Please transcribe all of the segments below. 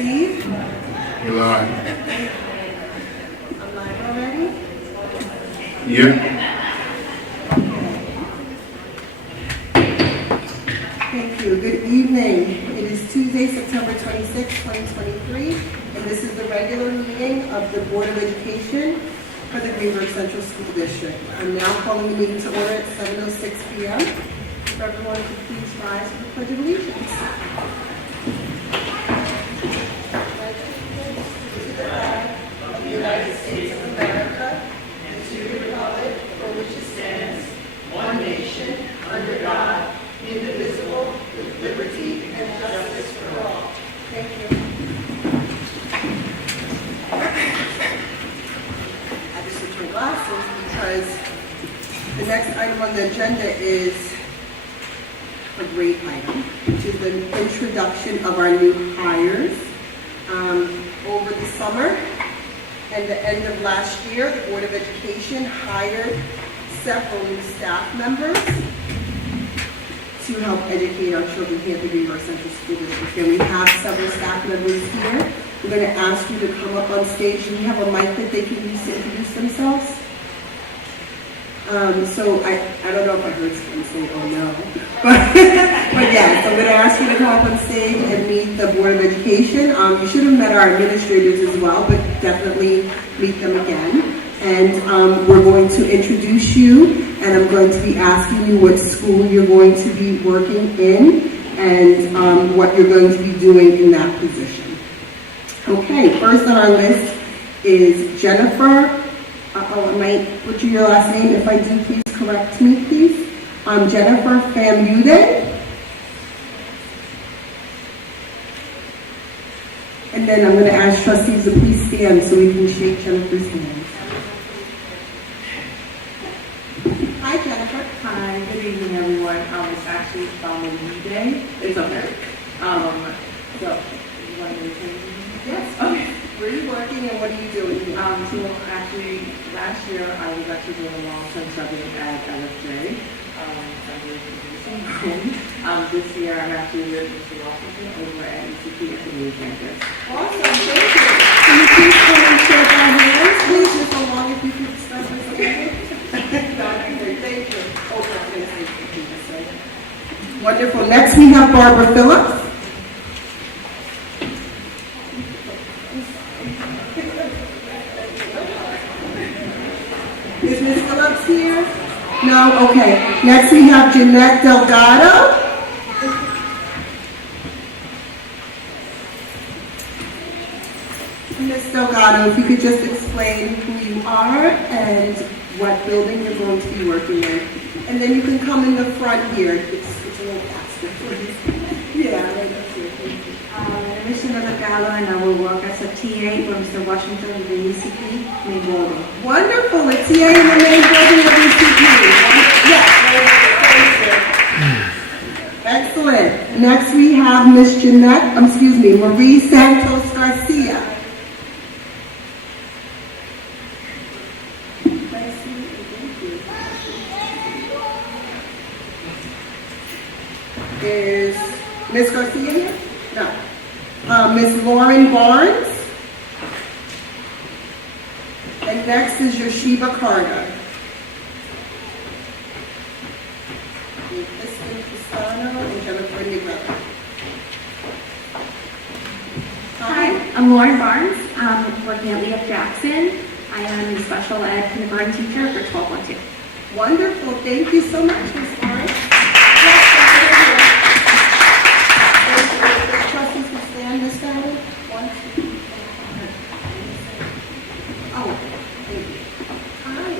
Steve? You're live. I'm live already? Yeah. Thank you. Good evening. It is Tuesday, September 26, 2023, and this is the regular meeting of the Board of Education for the Greenburgh Central School District. I'm now calling the meeting to order at 7:06 p.m. If everyone could please rise for the Pledge of Allegiance. Of the United States of America, and to the republic for which it stands, one nation, under God, indivisible, with liberty and justice for all. Thank you. I just switched my glasses because the next item on the agenda is a great item, which is the introduction of our new hires. Over the summer and the end of last year, the Board of Education hired several new staff members to help educate our children here at the Greenburgh Central School District. And we have several staff members here. We're going to ask you to come up on stage. Do we have a mic that they can use to introduce themselves? So I don't know if I heard someone say, oh no. But yeah, so I'm going to ask you to come up on stage and meet the Board of Education. You should have met our administrators as well, but definitely meet them again. And we're going to introduce you, and I'm going to be asking you what school you're going to be working in and what you're going to be doing in that position. Okay, first on our list is Jennifer. I might butcher your last name. If I do, please correct me, please. Jennifer Famude. And then I'm going to ask trustees to please stand so we can shake Jennifer's hand. Hi, Jennifer. Hi, good evening, everyone. It's actually Famude. It's okay. So, you want me to take it? Yes. Okay. Where are you working and what are you doing here? So actually, last year I was actually doing a long-term subbing at LFJ. This year I'm actually with Mr. Washington over at ECP at the new campus. Awesome, thank you. Can you please come and shake our hands, please, just so long if you could start with something? Thank you. Oh, thank you. Wonderful. Next we have Barbara Phillips. Is Ms. Phillips here? No? Okay. Next we have Jeanette Delgado. Ms. Delgado, if you could just explain who you are and what building you're going to be working in. And then you can come in the front here. It's a little faster, please. Yeah, right up here. Thank you. My name is Jeanette Delgado, and I will work as a TA for Mr. Washington with the ECP main building. Wonderful. A TA in the main building of ECP. Yes. Excellent. Next we have Miss Marie Santos Garcia. Is Miss Garcia here? No. Miss Lauren Barnes. And next is Yoshiba Carter. Kristen Castano and Jennifer Negrella. Hi, I'm Lauren Barnes. I'm working at Leah Jackson. I am a special ed kindergarten teacher for 1212. Wonderful. Thank you so much, Ms. Lauren. Trustees can stand, Ms. Fallon. 1, 2, 3, 4. Oh, thank you. Hi.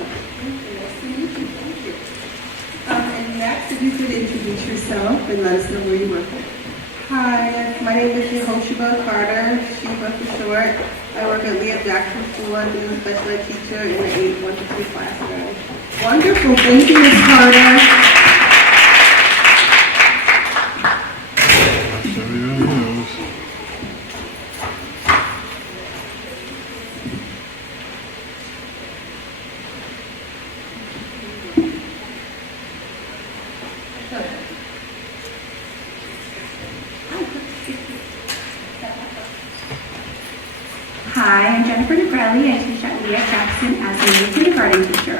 Thank you. Nice to meet you. Thank you. And next, if you could introduce yourself and let us know where you work at. Hi, my name is Yoshiba Carter, Shiba for short. I work at Leah Jackson School. I'm a special ed teacher in the 8-1-3 class now. Wonderful. Thank you, Ms. Carter. Hi, I'm Jennifer Negrelli. I teach at Leah Jackson as a new kindergarten teacher.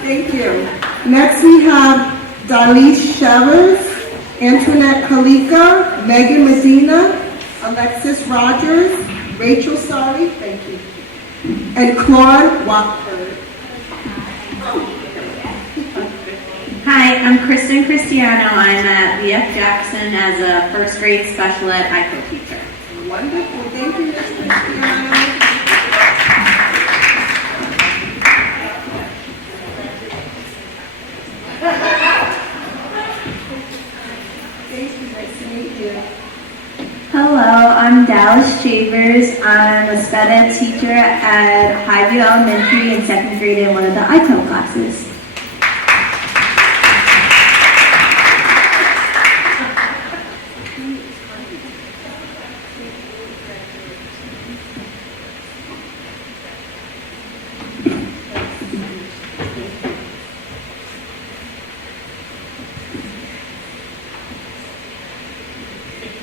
Thank you. Next we have Dalise Shavers, Antoinette Kalika, Megan Medina, Alexis Rogers, Rachel Sorry, thank you, and Claude Watford. Hi, I'm Kristen Cristiano. I'm at VF Jackson as a first grade special ed ICO teacher. Wonderful. Thank you, Ms. Cristiano. Thank you. Nice to meet you. Hello, I'm Dallas Shavers. I'm a sped ed teacher at Highview Elementary in second grade in one of the ICO classes.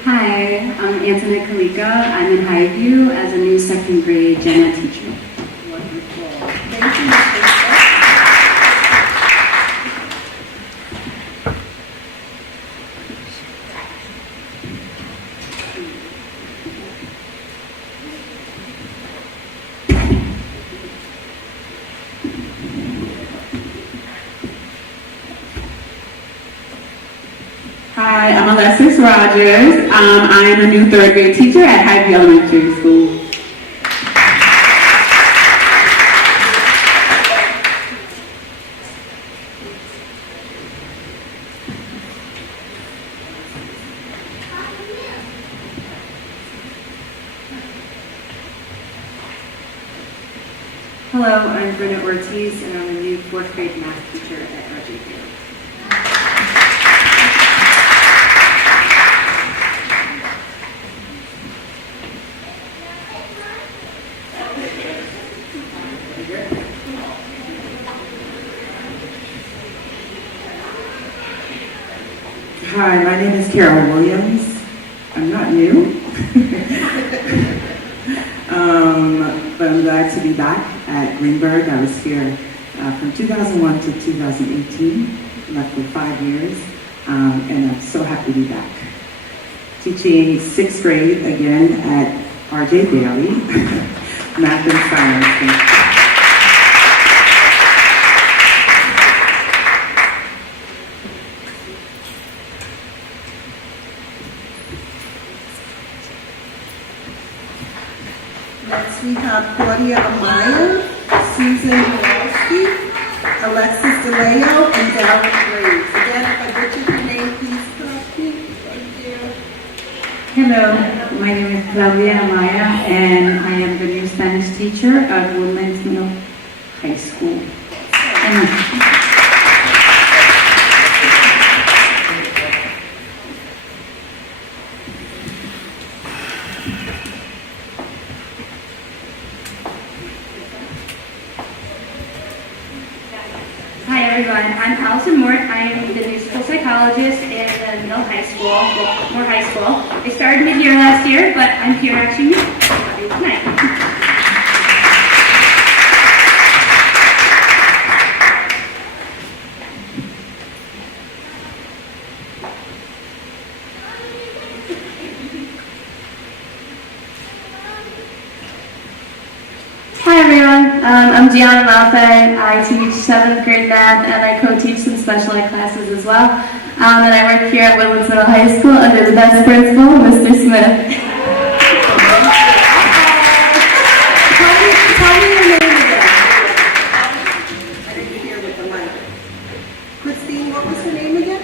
Hi, I'm Antoinette Kalika. I'm in Highview as a new second grade gen ed teacher. Wonderful. Thank you, Ms. Krista. Hi, I'm Alexis Rogers. I'm a new third grade teacher at Highview Elementary School. Hello, I'm Brenda Ortiz, and I'm a new fourth grade math teacher at RJ. Hi, my name is Carol Williams. I'm not new, but I'm glad to be back at Greenburgh. I was here from 2001 to 2018, left for 5 years, and I'm so happy to be back. Teaching sixth grade again at RJ Bailey, math and science. Next we have Claudia Amaya, Susan Kowalski, Alexis DeLeo, and Darren Graves. Again, if I butchered your name, please correct me. Thank you. Hello, my name is Claudia Amaya, and I am the new Spanish teacher at Woodlands Middle High School. Hi everyone, I'm Allison Mort. I am the new school psychologist in the middle high school, well, more high school. I started mid-year last year, but I'm here actually tonight. Hi everyone, I'm Gianna Malfe. I teach 7th grade math and I co-teach some special ed classes as well. And I work here at Woodlands Middle High School under the best principal, Mr. Smith. Tell me your name again. I didn't hear with the mic. Christine, what was her name again?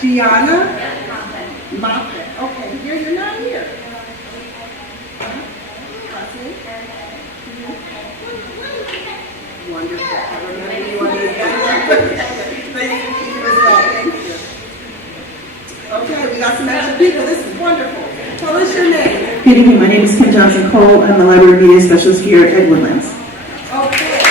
Gianna? Moffett. Okay, here, you're not here. Wonderful. I remember you on these guys. Nice to meet you as well. Thank you. Okay, we got some extra people. This is wonderful. Tell us your name. Good evening, my name is Kim Johnson Cole. I'm the library media specialist here at Woodlands. Okay.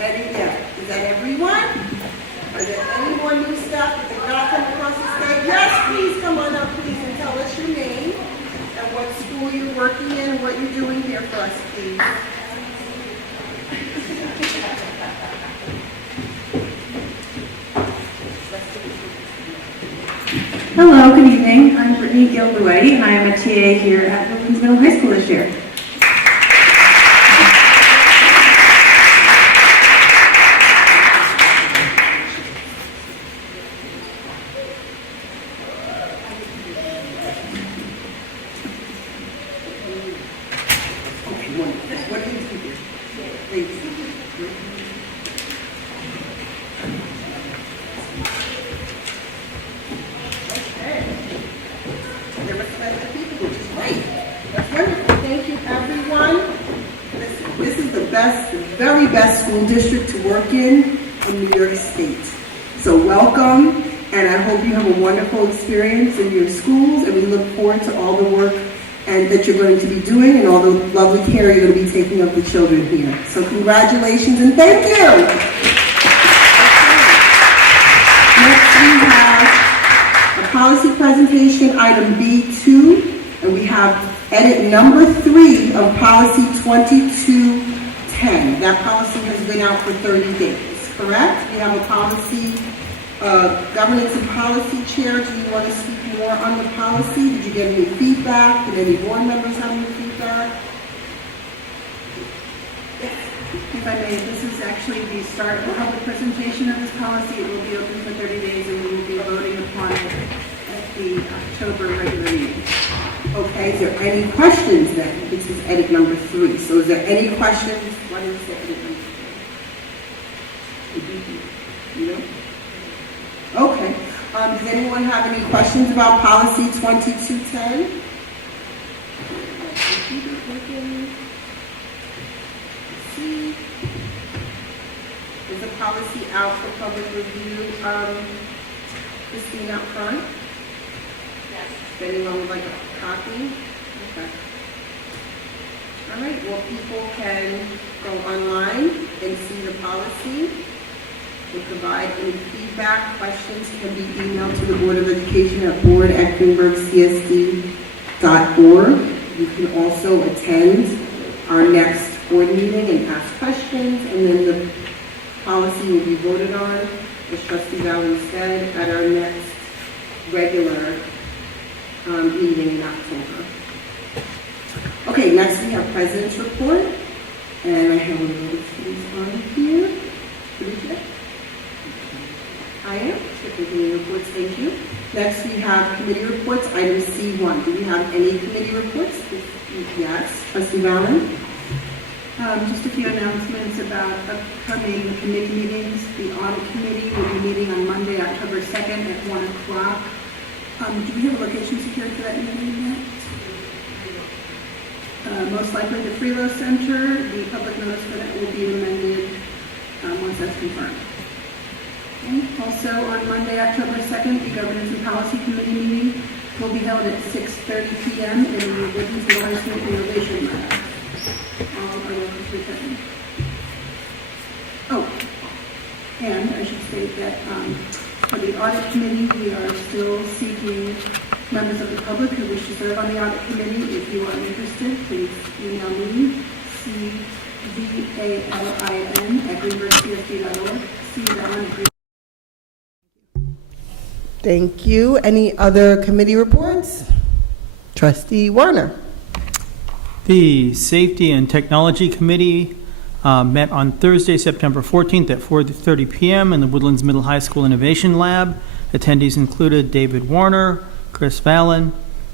Is that everyone? Are there any more new staff that did not come across the stage? Yes, please come on up, please, and tell us your name and what school you're working in and what you're doing here for us, please. Hello, good evening. I'm Brittany Gilduetti, and I am a TA here at Woodlands Middle High School this year. What do you do here? Please. There must have been people, which is great. That's wonderful. Thank you, everyone. This is the best, the very best school district to work in New York State. So welcome, and I hope you have a wonderful experience in your schools, and we look forward to all the work that you're going to be doing and all the lovely care you're going to be taking of the children here. So congratulations and thank you. Next we have a policy presentation, item B2, and we have edit number 3 of policy 2210. That policy has been out for 30 days, correct? We have a policy, governance and policy chair. Do you want to speak more on the policy? Did you get any feedback? Did any board members have any feedback? If I may, this is actually the start of the public presentation of this policy. It will be open for 30 days and we will be voting upon it at the October regular meeting. Okay, is there any questions then? This is edit number 3. So is there any questions? Why did you say edit number 3? You know? Okay. Does anyone have any questions about policy 2210? Is the policy out for public review, Christine, out front? Yes. If anyone would like a copy? Okay. All right, well, people can go online and see the policy. To provide any feedback, questions can be emailed to the Board of Education at board@greenburghcsd.org. You can also attend our next board meeting and ask questions, and then the policy will be voted on, as Trustee Valley said, at our next regular meeting in October. Okay, next we have President's Report, and I have a little things on here. I am. Committee reports, thank you. Next, we have committee reports, item C1. Do we have any committee reports? Yes. Trustee Vallon? Just a few announcements about upcoming committee meetings. The audit committee will be meeting on Monday, October 2nd at 1 o'clock. Do we have a location secured for that meeting yet? Most likely the Freelo Center. The public notice for that will be amended once that's confirmed. And also on Monday, October 2nd, the Governance and Policy Committee meeting will be held at 6:30 p.m. in the Woodlands Middle High School Innovation Lab. All are welcome to attend. Oh, and I should state that for the Audit Committee, we are still seeking members of the public who wish to serve on the Audit Committee. If you are interested, please email me, cvallin@greenburghcsd.org. See you down at Thank you. Any other committee reports? Trustee Warner. The Safety and Technology Committee met on Thursday, September 14th at 4:30 p.m. in the Woodlands Middle High School Innovation Lab. Attendees included David Warner, Chris Vallon,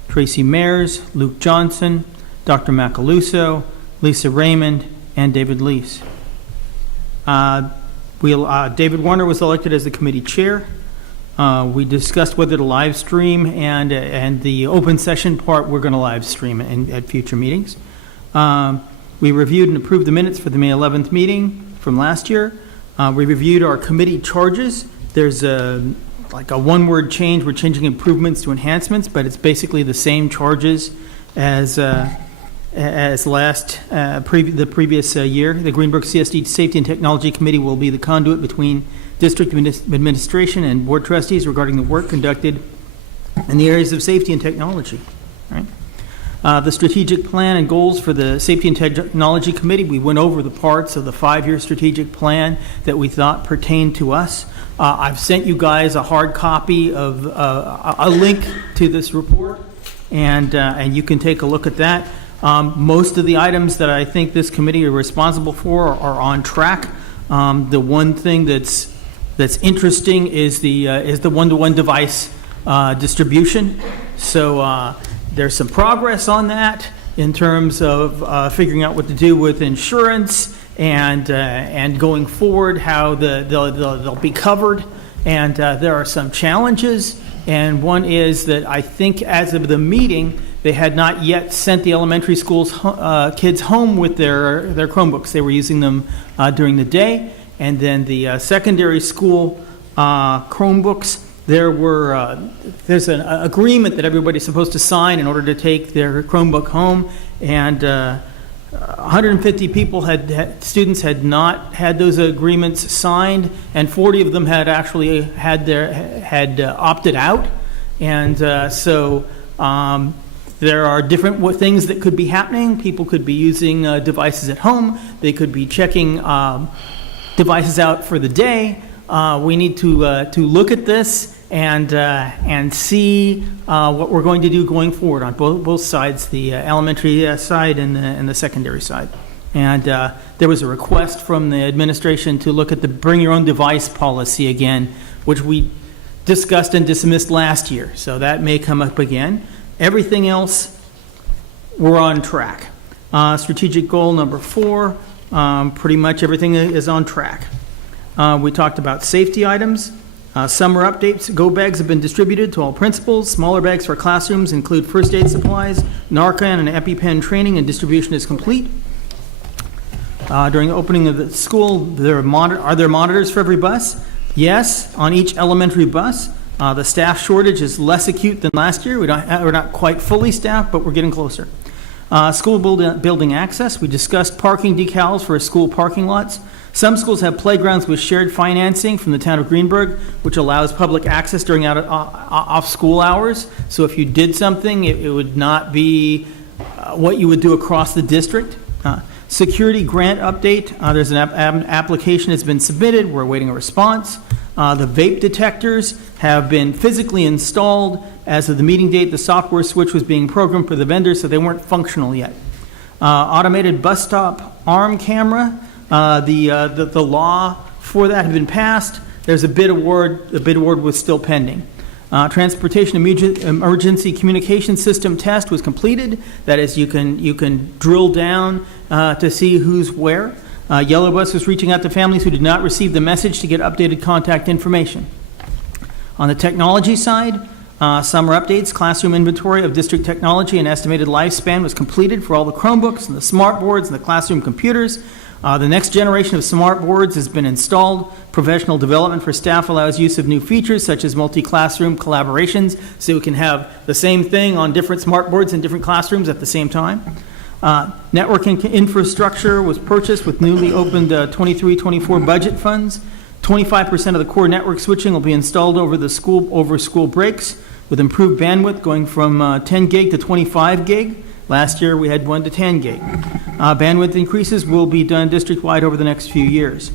Tracy Mayers, Luke Johnson, Dr. Macaluso, Lisa Raymond, and David Leese. David Warner was elected as the committee chair. We discussed whether to live stream and the open session part we're going to live stream at future meetings. We reviewed and approved the minutes for the May 11th meeting from last year. We reviewed our committee charges. There's a one-word change. We're changing improvements to enhancements, but it's basically the same charges as as the previous year. The Greenburgh CSD Safety and Technology Committee will be the conduit between district administration and board trustees regarding the work conducted in the areas of safety and technology. Right? The strategic plan and goals for the Safety and Technology Committee, we went over the parts of the 5-year strategic plan that we thought pertained to us. I've sent you guys a hard copy of a link to this report, and you can take a look at that. Most of the items that I think this committee are responsible for are on track. The one thing that's interesting is the one-to-one device distribution. So there's some progress on that in terms of figuring out what to do with insurance and going forward, how they'll be covered. And there are some challenges. And one is that I think as of the meeting, they had not yet sent the elementary school's kids home with their Chromebooks. They were using them during the day. And then the secondary school Chromebooks, there's an agreement that everybody's supposed to sign in order to take their Chromebook home, and 150 students had not had those agreements signed, and 40 of them had actually had opted out, and so there are different things that could be happening. People could be using devices at home. They could be checking devices out for the day. We need to look at this and see what we're going to do going forward on both sides, the elementary side and the secondary side. And there was a request from the administration to look at the bring your own device policy again, which we discussed and dismissed last year. So that may come up again. Everything else, we're on track. Strategic goal number 4, pretty much everything is on track. We talked about safety items. Summer updates. Go bags have been distributed to all principals. Smaller bags for classrooms include first aid supplies, Narcan and EpiPen training, and distribution is complete. During the opening of the school, are there monitors for every bus? Yes, on each elementary bus. The staff shortage is less acute than last year. We're not quite fully staffed, but we're getting closer. School building access. We discussed parking decals for school parking lots. Some schools have playgrounds with shared financing from the town of Greenburgh, which allows public access during off-school hours. So if you did something, it would not be what you would do across the district. Security grant update. There's an application that's been submitted. We're awaiting a response. The vape detectors have been physically installed. As of the meeting date, the software switch was being programmed for the vendors, so they weren't functional yet. Automated bus stop arm camera. The law for that had been passed. There's a bid award. The bid award was still pending. Transportation emergency communication system test was completed. That is, you can drill down to see who's where. Yellow Bus was reaching out to families who did not receive the message to get updated contact information. On the technology side, summer updates, classroom inventory of district technology and estimated lifespan was completed for all the Chromebooks and the smart boards and the classroom computers. The next generation of smart boards has been installed. Professional development for staff allows use of new features such as multi-classroom collaborations, so we can have the same thing on different smart boards in different classrooms at the same time. Networking infrastructure was purchased with newly opened 23-24 budget funds. 25% of the core network switching will be installed over school breaks, with improved bandwidth going from 10 gig to 25 gig. Last year we had 1 to 10 gig. Bandwidth increases will be done district-wide over the next few years.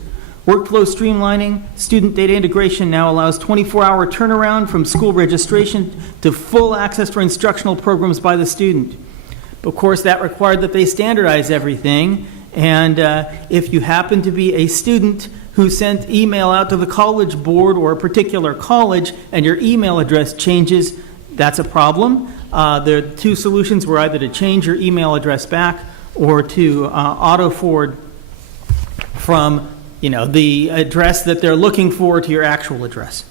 Workflow streamlining, student data integration now allows 24-hour turnaround from school registration to full access for instructional programs by the student. Of course, that required that they standardize everything, and if you happen to be a student who sent email out to the college board or a particular college and your email address changes, that's a problem. The two solutions were either to change your email address back or to auto-forward from the address that they're looking for to your actual address.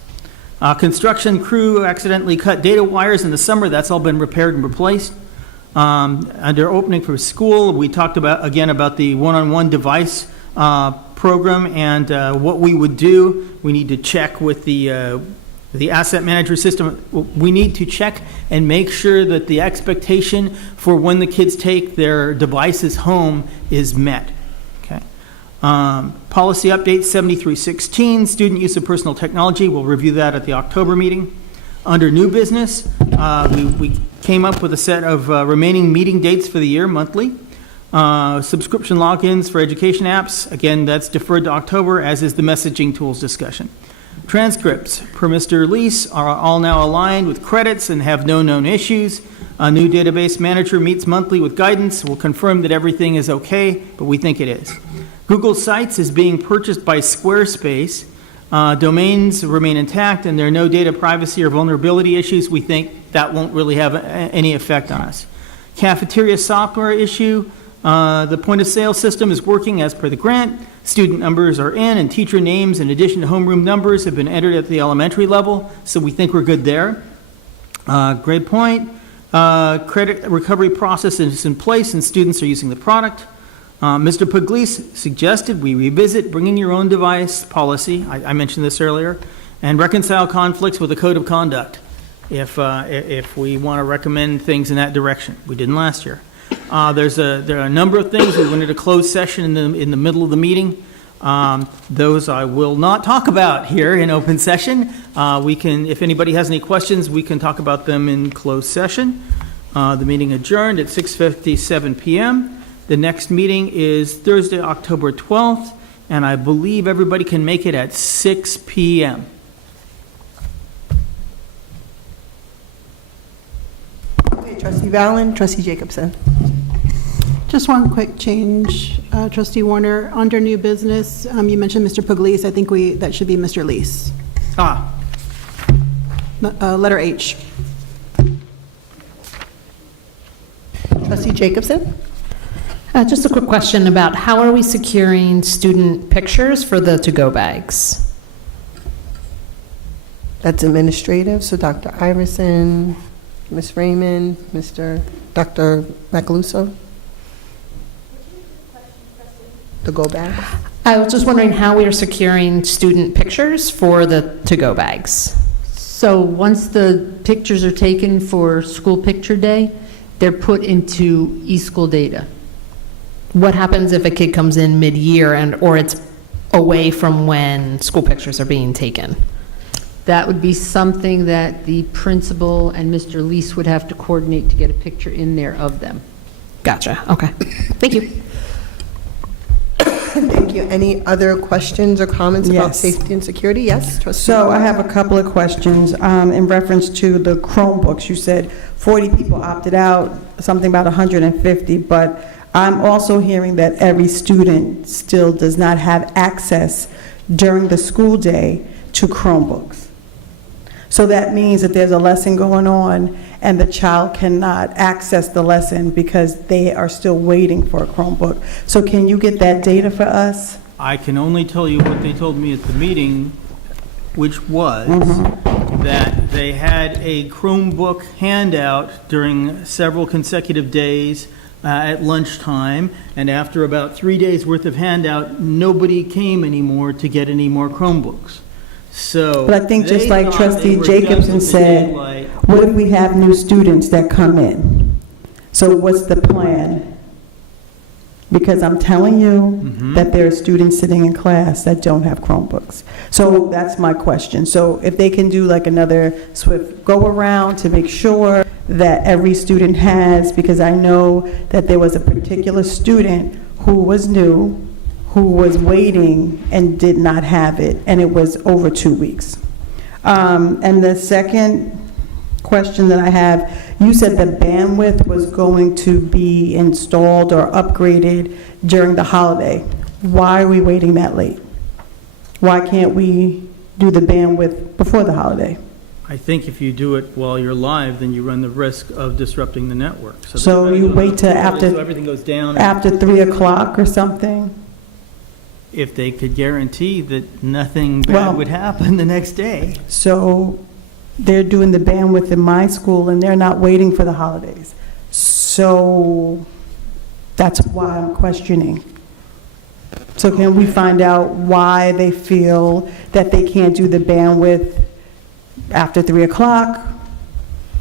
Construction crew accidentally cut data wires in the summer. That's all been repaired and replaced. Under opening for school, we talked about the one-on-one device program and what we would do. We need to check with the The asset manager system, we need to check and make sure that the expectation for when the kids take their devices home is met. Okay. Policy update 7316, student use of personal technology. We'll review that at the October meeting. Under new business, we came up with a set of remaining meeting dates for the year, monthly. Subscription logins for education apps. Again, that's deferred to October, as is the messaging tools discussion. Transcripts per Mr. Lease are all now aligned with credits and have no known issues. A new database manager meets monthly with guidance. We'll confirm that everything is okay, but we think it is. Google Sites is being purchased by Squarespace. Domains remain intact, and there are no data privacy or vulnerability issues. We think that won't really have any effect on us. Cafeteria software issue. The point of sale system is working as per the grant. Student numbers are in, and teacher names, in addition to homeroom numbers, have been entered at the elementary level, so we think we're good there. Grade point, credit recovery process is in place, and students are using the product. Mr. Pugliese suggested we revisit bringing your own device policy, I mentioned this earlier, and reconcile conflicts with a code of conduct if we want to recommend things in that direction. We didn't last year. There are a number of things. We went into closed session in the middle of the meeting. Those I will not talk about here in open session. We can, if anybody has any questions, we can talk about them in closed session. The meeting adjourned at 6:57 p.m. The next meeting is Thursday, October 12th, and I believe everybody can make it at 6 p.m. Okay, Trustee Valen, Trustee Jacobson. Just one quick change, Trustee Warner. Under new business, you mentioned Mr. Pugliese. I think that should be Mr. Lease. Letter H. Trustee Jacobson? Just a quick question about how are we securing student pictures for the to-go bags? That's administrative, so Dr. Iverson, Ms. Raymond, Dr. Macaluso? The go bag? I was just wondering how we are securing student pictures for the to-go bags. So once the pictures are taken for school picture day, they're put into eSchool data. What happens if a kid comes in mid-year or it's away from when school pictures are being taken? That would be something that the principal and Mr. Lease would have to coordinate to get a picture in there of them. Gotcha. Okay. Thank you. Thank you. Any other questions or comments about Yes. safety and security? Yes, Trustee. So I have a couple of questions in reference to the Chromebooks. You said 40 people opted out, something about 150, but I'm also hearing that every student still does not have access during the school day to Chromebooks. So that means that there's a lesson going on and the child cannot access the lesson because they are still waiting for a Chromebook. So can you get that data for us? I can only tell you what they told me at the meeting, which was that they had a Chromebook handout during several consecutive days at lunchtime, and after about 3 days worth of handout, nobody came anymore to get any more Chromebooks. So, But I think just they like thought Trustee they were Jacobson done with the said, daylight. what if we have new students that come in? So what's the plan? Because I'm telling you that there are students sitting in class that don't have Chromebooks. So that's my question. So if they can do like another swift go around to make sure that every student has, because I know that there was a particular student who was new, who was waiting and did not have it, and it was over 2 weeks. And the second question that I have, you said the bandwidth was going to be installed or upgraded during the holiday. Why are we waiting that late? Why can't we do the bandwidth before the holiday? I think if you do it while you're live, then you run the risk of disrupting the network. So you wait till so everything goes down. after 3 o'clock or something? If they could guarantee that nothing bad would happen the next day. So they're doing the bandwidth in my school and they're not waiting for the holidays. So that's why I'm questioning. So can we find out why they feel that they can't do the bandwidth after 3 o'clock,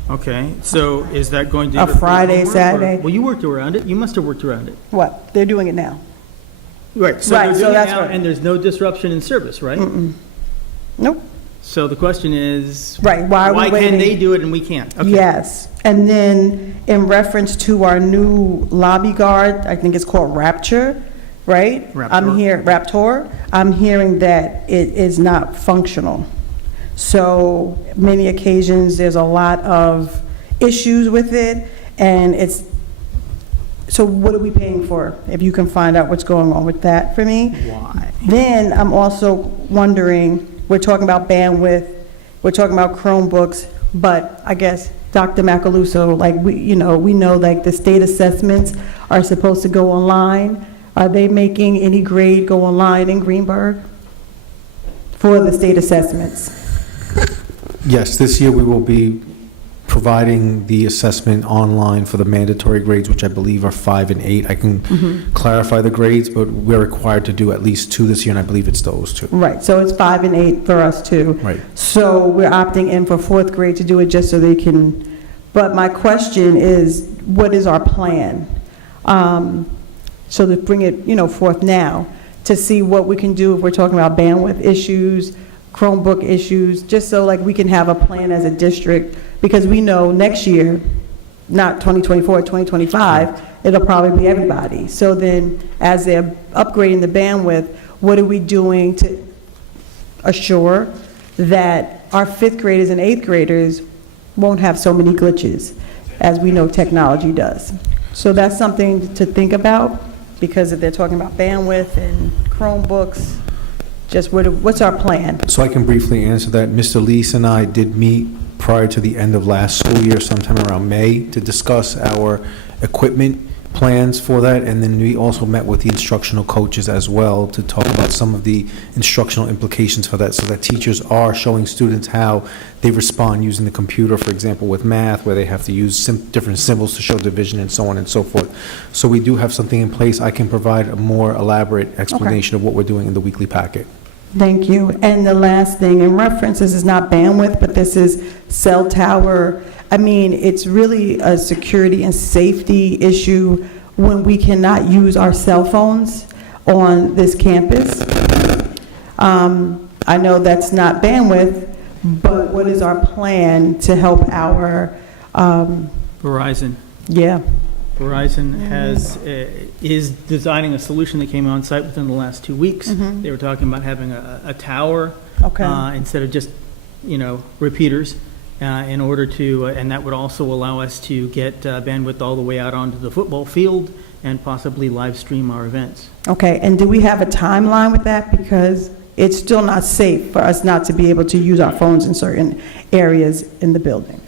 Okay, so is that going to? A Friday, homework, or- Saturday. Well, you worked around it. You must have worked around it. what? They're doing it now. Right, so Right, they're so doing it that's now, right. and there's no disruption in service, right? Nope. So the question is, Right, why are we why can waiting? they do it and we can't? Okay. Yes. And then in reference to our new lobby guard, I think it's called Rapture, right? Raptor. I'm hearing that it is not functional. So many occasions, there's a lot of issues with it, and it's, so what are we paying for? If you can find out what's going on with that for me. Why? Then I'm also wondering, we're talking about bandwidth, we're talking about Chromebooks, but I guess Dr. Macaluso, like, we know like the state assessments are supposed to go online. Are they making any grade go online in Greenburgh for the state assessments? Yes, this year we will be providing the assessment online for the mandatory grades, which I believe are 5 and 8. I can clarify the grades, but we're required to do at least 2 this year, and I believe it's those 2. Right, so it's 5 and 8 for us too. Right. So we're opting in for 4th grade to do it just so they can, but my question is, what is our plan? So to bring it, forth now, to see what we can do if we're talking about bandwidth issues, Chromebook issues, just so like we can have a plan as a district, because we know next year, not 2024, 2025, it'll probably be everybody. So then, as they're upgrading the bandwidth, what are we doing to assure that our 5th graders and 8th graders won't have so many glitches, as we know technology does? So that's something to think about, because if they're talking about bandwidth and Chromebooks, just what's our plan? So I can briefly answer that. Mr. Leese and I did meet prior to the end of last school year, sometime around May, to discuss our equipment plans for that, and then we also met with the instructional coaches as well to talk about some of the instructional implications for that, so that teachers are showing students how they respond using the computer, for example, with math, where they have to use different symbols to show division and so on and so forth. So we do have something in place. I can provide a more elaborate explanation of what we're doing in the weekly packet. Thank you. And the last thing, in reference, this is not bandwidth, but this is cell tower. I mean, it's really a security and safety issue when we cannot use our cell phones on this campus. I know that's not bandwidth, but what is our plan to help our... Verizon. Yeah. Verizon is designing a solution that came on site within the last 2 weeks. They were talking about having a tower instead of just, repeaters in order to, and that would also allow us to get bandwidth all the way out onto the football field and possibly live stream our events. Okay, and do we have a timeline with that? Because it's still not safe for us not to be able to use our phones in certain areas in the building.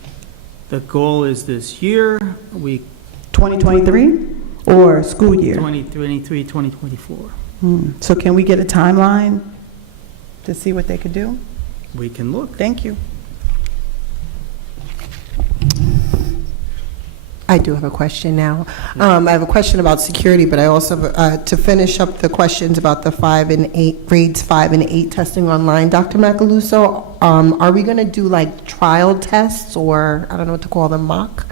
The goal is this year, 2023 or school year? 2023, 2024. So can we get a timeline to see what they could do? We can look. Thank you. I do have a question now. I have a question about security, but I also, to finish up the questions about the 5 and 8, grades 5 and 8 testing online, Dr. Macaluso, are we going to do like trial tests, or I don't know what to call them, mock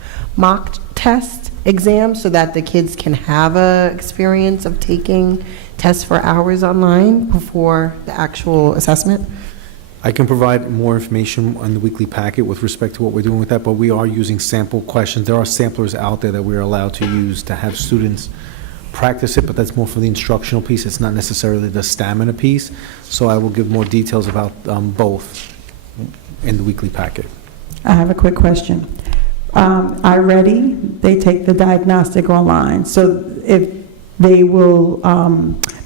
test exams, so that the kids can have a experience of taking tests for hours online before the actual assessment? I can provide more information on the weekly packet with respect to what we're doing with that, but we are using sample questions. There are samplers out there that we're allowed to use to have students practice it, but that's more for the instructional piece. It's not necessarily the stamina piece. So I will give more details about both in the weekly packet. I have a quick question. iReady, they take the diagnostic online. So if they will,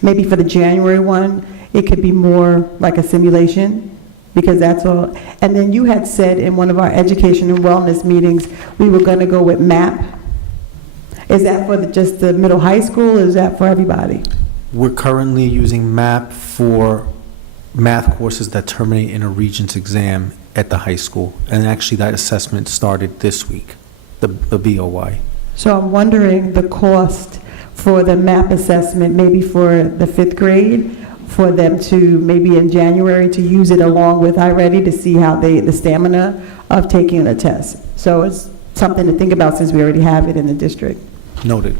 maybe for the January one, it could be more like a simulation, because that's all. And then you had said in one of our education and wellness meetings, we were going to go with MAP. Is that for just the middle high school, or is that for everybody? We're currently using MAP for math courses that terminate in a Regents exam at the high school. And actually that assessment started this week, the BOY. So I'm wondering the cost for the MAP assessment, maybe for the 5th grade, for them to, maybe in January, to use it along with iReady to see how the stamina of taking the test. So it's something to think about since we already have it in the district. Noted.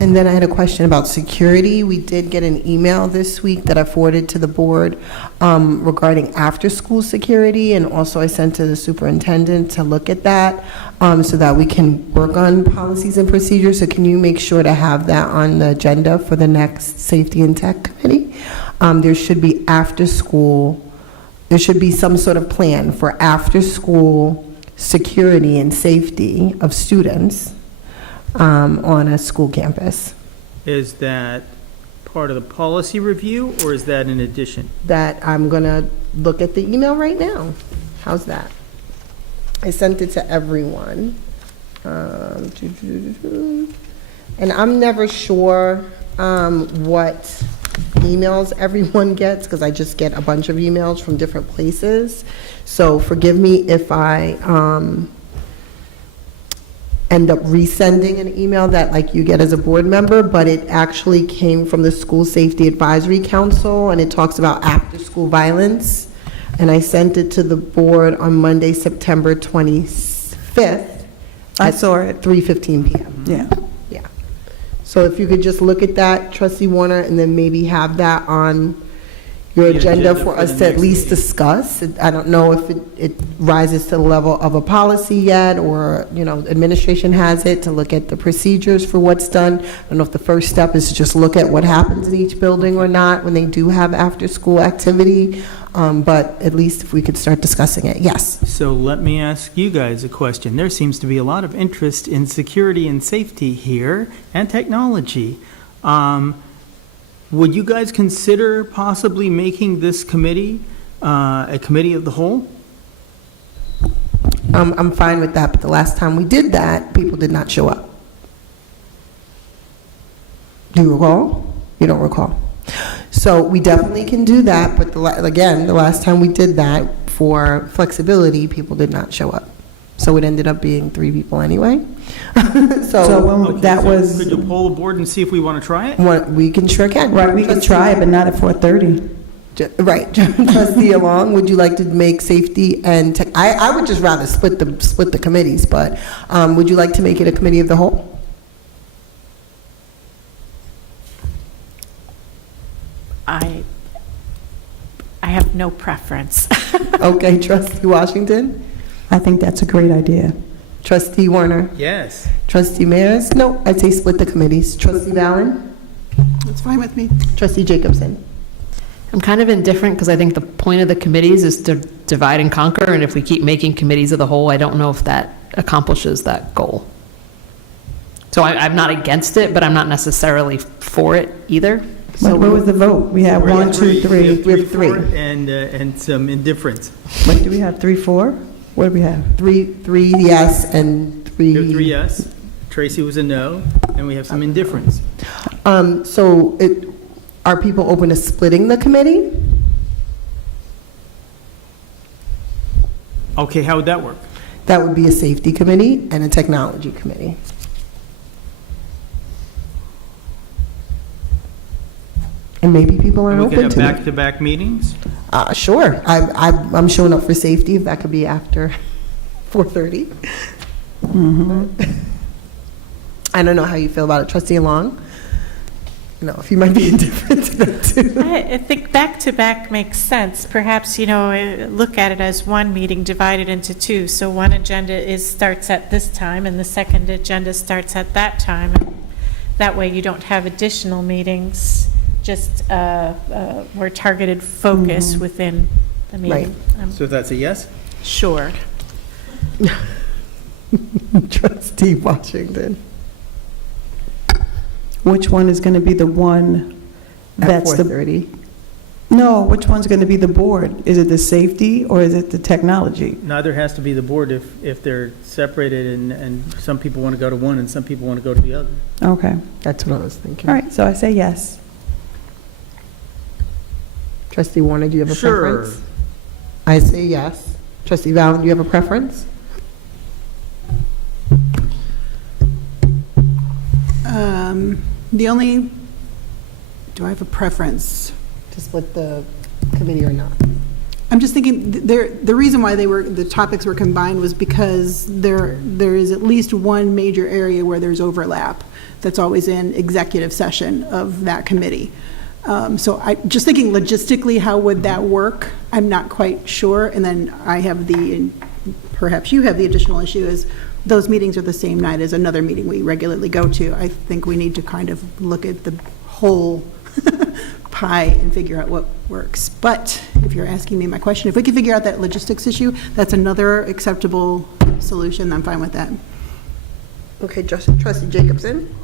And then I had a question about security. We did get an email this week that I forwarded to the board regarding after-school security, and also I sent to the superintendent to look at that so that we can work on policies and procedures. So can you make sure to have that on the agenda for the next Safety and Tech Committee? There should be after-school, there should be some sort of plan for after-school security and safety of students on a school campus. Is that part of the policy review, or is that in addition? That I'm going to look at the email right now. How's that? I sent it to everyone. And I'm never sure what emails everyone gets, because I just get a bunch of emails from different places. So forgive me if I end up resending an email that like you get as a board member, but it actually came from the School Safety Advisory Council, and it talks about after-school violence. And I sent it to the board on Monday, September 25th. I saw it. 3:15 p.m. Yeah. Yeah. So if you could just look at that, Trustee Warner, and then maybe have that on your agenda for us to at least discuss. I don't know if it rises to the level of a policy yet, or, you know, administration has it to look at the procedures for what's done. I don't know if the first step is to just look at what happens in each building or not when they do have after-school activity, but at least if we could start discussing it, yes. So let me ask you guys a question. There seems to be a lot of interest in security and safety here and technology. Would you guys consider possibly making this committee a committee of the whole? I'm fine with that, but the last time we did that, people did not show up. Do you recall? You don't recall. So we definitely can do that, but again, the last time we did that for flexibility, people did not show up. So it ended up being 3 people anyway. Could you poll the board and see if we want to try it? We can sure can. Right, we can try it, but not at 4:30. Right. Trustee Along, would you like to make safety and tech? I would just rather split the committees, but would you like to make it a committee of the whole? I have no preference. Okay, Trustee Washington? I think that's a great idea. Trustee Warner? Yes. Trustee Mears? No, I'd say split the committees. Trustee Valen? That's fine with me. Trustee Jacobson? I'm kind of indifferent because I think the point of the committees is to divide and conquer, and if we keep making committees of the whole, I don't know if that accomplishes that goal. So I'm not against it, but I'm not necessarily for it either. So what was the vote? We have 1, 2, 3. We have 3. And some indifference. What do we have? 3, 4? What do we have? 3 yes and 3. 3 yes. Tracy was a no, and we have some indifference. So are people open to splitting the committee? Okay, how would that work? That would be a safety committee and a technology committee. And maybe people aren't We open could have to it. back-to-back meetings? Sure. I'm showing up for safety if that could be after 4:30. I don't know how you feel about it. Trustee Long? No, if you might be indifferent to that too. I think back-to-back makes sense. Perhaps, look at it as one meeting divided into 2. So one agenda starts at this time and the second agenda starts at that time. That way you don't have additional meetings, just more targeted focus within the meeting. So that's a yes? Sure. Trustee Washington? Which one is going to be the one that's At 4:30? No, which one's going to be the board? Is it the safety or is it the technology? Neither has to be the board if they're separated and some people want to go to one and some people want to go to the other. Okay. That's what I was thinking. All right, so I say yes. Trustee Warner, do you have a Sure. preference? I say yes. Trustee Valen, do you have a preference? The only, do I have a preference? To split the committee or not? I'm just thinking, the reason why the topics were combined was because there is at least one major area where there's overlap that's always in executive session of that committee. So I, just thinking logistically, how would that work? I'm not quite sure. And then I have perhaps you have the additional issue is those meetings are the same night as another meeting we regularly go to. I think we need to kind of look at the whole pie and figure out what works. But if you're asking me my question, if we can figure out that logistics issue, that's another acceptable solution. I'm fine with that. Okay, Trustee Jacobson?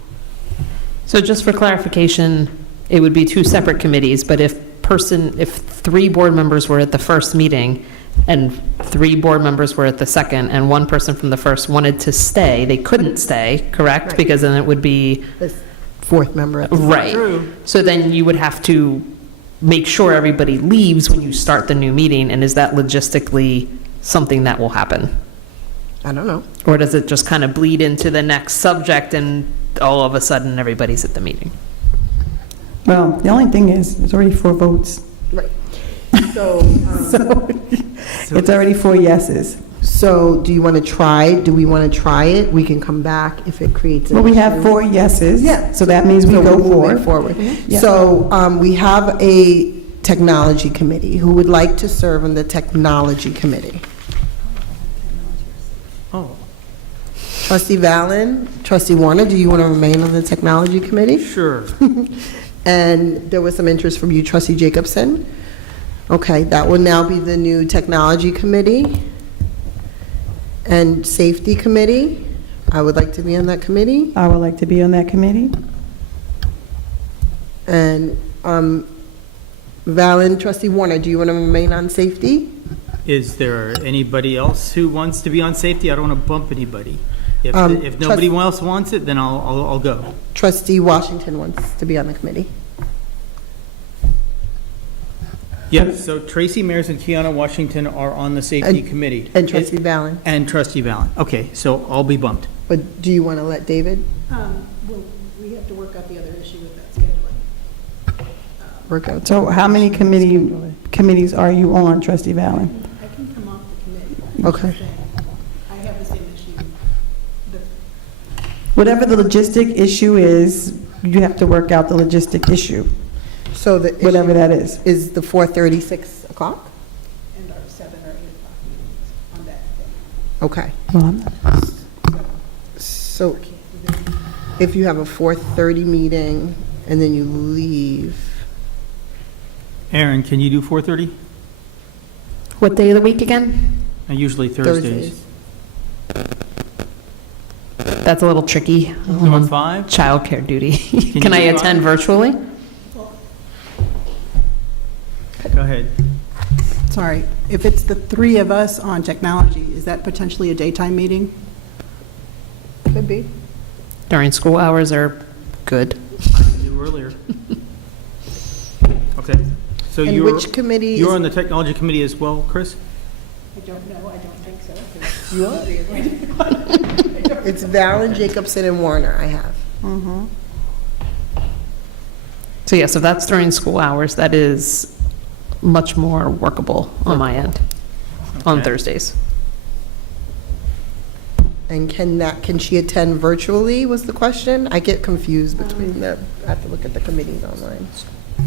So just for clarification, it would be two separate committees, but if 3 board members were at the first meeting and 3 board members were at the second and 1 person from the first wanted to stay, they couldn't stay, correct? Right. Because then it would be The 4th member. right. So then you would have to make sure everybody leaves when you start the new meeting, and is that logistically something that will happen? I don't know. Or does it just kind of bleed into the next subject and all of a sudden everybody's at the meeting? Well, the only thing is, there's already 4 votes. Right. So, So it's already 4 yeses. so do you want to try? Do we want to try it? We can come back if it creates an Well, we have issue. 4 yeses. Yeah. So that means we So go we're moving forward. Yeah. So we have a technology committee. Who would like to serve on the technology committee? Oh, Trustee Valen, Trustee Warner, do you want to remain on the technology committee? sure. And there was some interest from you, Trustee Jacobson. Okay, that will now be the new technology committee. And safety committee, I would like to be on that committee. I would like to be on that committee. And Valen, Trustee Warner, do you want to remain on safety? Is there anybody else who wants to be on safety? I don't want to bump anybody. If Trust- nobody else wants it, then I'll go. Trustee Washington wants to be on the committee. Yes, so Tracy Mears and Kiana Washington are on the safety committee. And Trustee Valen. And Trustee Valen. Okay, so I'll be bumped. But do you want to let David Well, we have to work out the other issue with that scheduling. work out? So how many committees are you on, Trustee Valen? I can come off the committee. Okay. I have the same issue. Whatever the logistic issue is, you have to work out the logistic issue, So the whatever issue that is. is the 4:36 o'clock? And our 7 or 8 o'clock meetings on that day. Okay. Well, I'm not- So if you have a 4:30 meeting and then you leave, Aaron, can you do 4:30? What day of the week again? Usually Thursdays. That's a little tricky. You want 5? Childcare duty. you Can I do attend 5? virtually? Go ahead. Sorry, if it's the 3 of us on technology, is that potentially a daytime meeting? could be. During school hours are good. I can do earlier. Okay. So And you're, which committee you're is- on the technology committee as well, Chris? I don't know, I don't think so. 'cause You are? It's Valen, Jacobson, and Warner I have. So yes, if that's during school hours, that is much more workable on my end on Okay. Thursdays. And can she attend virtually was the question? I get confused between I have to look at the committees online.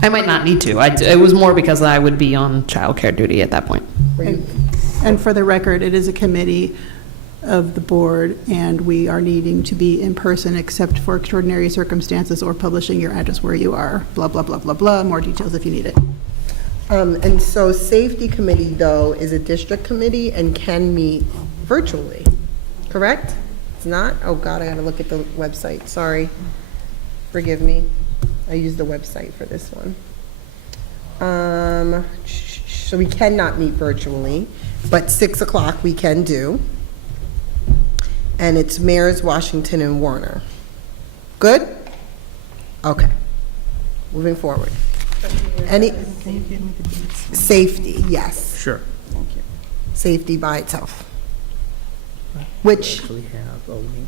I might not need to. It was more because I would be on childcare duty at that point. And for the record, it is a committee of the board, and we are needing to be in person except for extraordinary circumstances or publishing your address where you are, blah, blah, blah, blah, blah, more details if you need it. And so safety committee, though, is a district committee and can meet virtually, correct? It's not? Oh, God, I gotta look at the website, sorry. Forgive me. I used the website for this one. So we cannot meet virtually, but 6 o'clock we can do. And it's Mayors, Washington, and Warner. Good? Okay. Moving forward. Any? Safety, yes. Sure. Safety by itself. which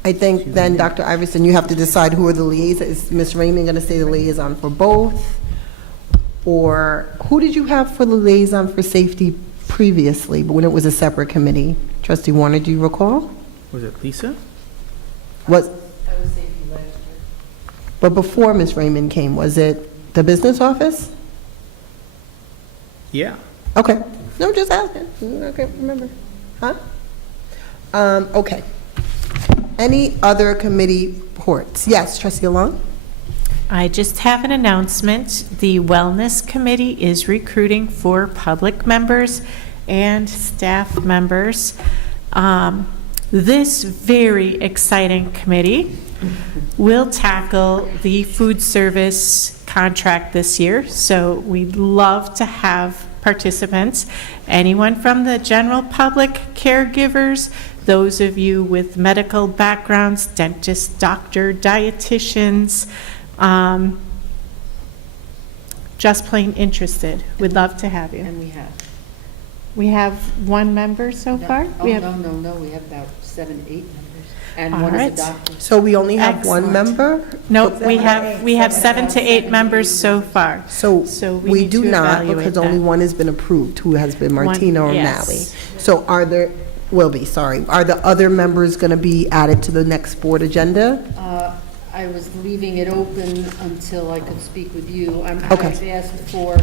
I think then, Dr. Iverson, you have to decide who are the liaisons. Is Ms. Raymond going to stay the liaison for both? Or who did you have for the liaison for safety previously, but when it was a separate committee? Trustee Warner, do you recall? Was it Lisa? Was safety last year. But before Ms. Raymond came, was it the business office? Yeah. Okay. No, just asking. Okay, remember. Huh? Okay. Any other committee reports? Yes, Trustee Alon? I just have an announcement. The Wellness Committee is recruiting for public members and staff members. This very exciting committee will tackle the food service contract this year. So we'd love to have participants, anyone from the general public, caregivers, those of you with medical backgrounds, dentists, doctor, dietitians, just plain interested. We'd love to have you. And we have one member so far. No, we have about 7, 8 members. And All one right. is a doctor. So we only have one member? No, we have 7 to 8 members so far. So we need do to not, evaluate because that. only one has been approved, who has been Martina One, O'Malley. yes. So are the other members going to be added to the next board agenda? I was leaving it open until I could speak with you. Okay. I've asked for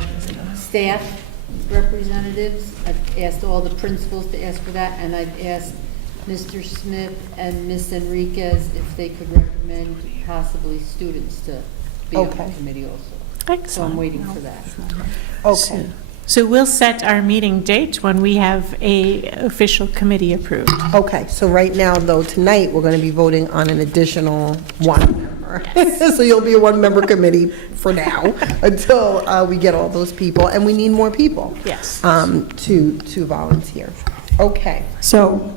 staff representatives. I've asked all the principals to ask for that, and I've asked Mr. Smith and Ms. Enriquez if they could recommend possibly students to be on the committee also. Excellent. So I'm waiting for that. Okay. So we'll set our meeting date when we have a official committee approved. Okay, so right now, though, tonight, we're going to be voting on an additional one member. So you'll be a one-member committee for now, until we get all those people, and we need more people. Yes. To volunteer. Okay. So,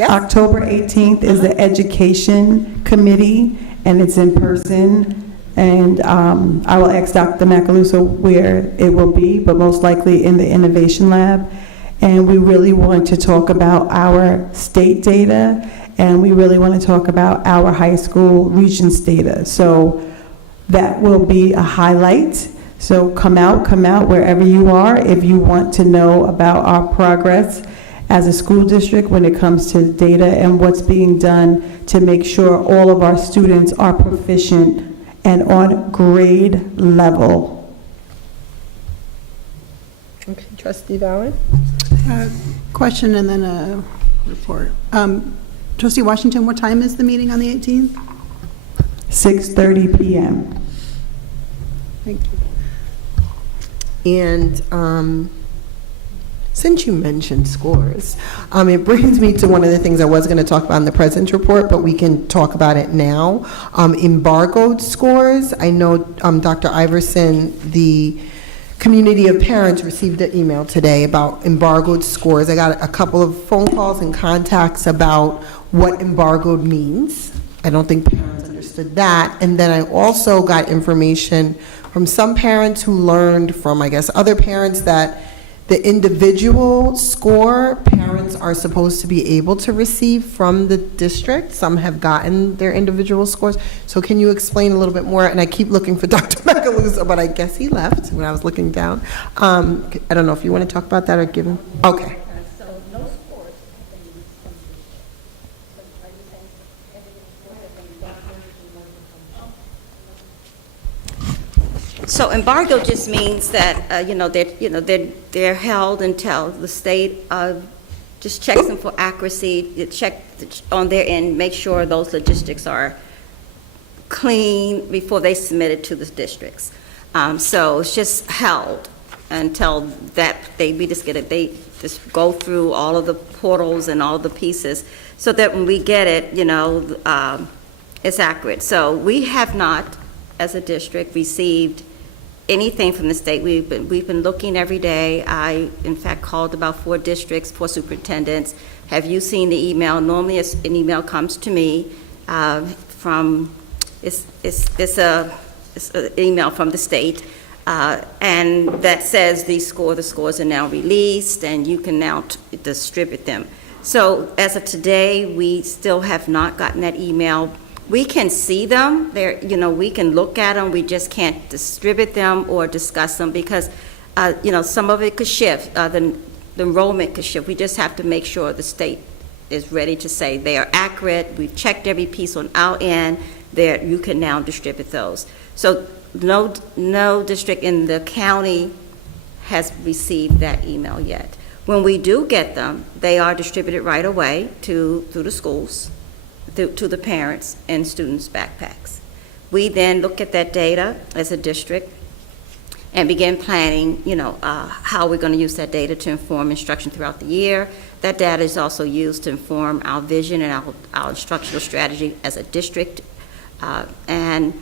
October 18th is the Education Committee, and it's in person. And I will ask Dr. Macaluso where it will be, but most likely in the Innovation Lab. And we really want to talk about our state data, and we really want to talk about our high school Regents data. So that will be a highlight. So come out wherever you are if you want to know about our progress as a school district when it comes to data and what's being done to make sure all of our students are proficient and on grade level. Okay, Trustee Valen? Question and then a report. Trustee Washington, what time is the meeting on the 18th? 6:30 p.m. Thank you. And since you mentioned scores, it brings me to one of the things I was going to talk about in the President's report, but we can talk about it now. Embargoed scores. I know Dr. Iverson, the community of parents, received an email today about embargoed scores. I got a couple of phone calls and contacts about what embargoed means. I don't think parents understood that. And then I also got information from some parents who learned from, I guess, other parents that the individual score parents are supposed to be able to receive from the district. Some have gotten their individual scores. So can you explain a little bit more? And I keep looking for Dr. Macaluso, but I guess he left when I was looking down. I don't know if you want to talk about that or give him. Okay. So embargo just means that they're held until the state just checks them for accuracy, check on their end, make sure those logistics are clean before they submit it to the districts. So it's just held until that they just go through all of the portals and all the pieces so that when we get it, it's accurate. So we have not, as a district, received anything from the state. We've been looking every day. I, in fact, called about 4 districts, 4 superintendents. Have you seen the email? Normally, an email comes to me from it's an email from the state, and that says the scores are now released, and you can now distribute them. So as of today, we still have not gotten that email. We can see them, we can look at them, we just can't distribute them or discuss them because, some of it could shift, the enrollment could shift. We just have to make sure the state is ready to say they are accurate, we've checked every piece on our end, that you can now distribute those. So no district in the county has received that email yet. When we do get them, they are distributed right away through the schools, to the parents and students' backpacks. We then look at that data as a district and begin planning, how we're going to use that data to inform instruction throughout the year. That data is also used to inform our vision and our instructional strategy as a district. And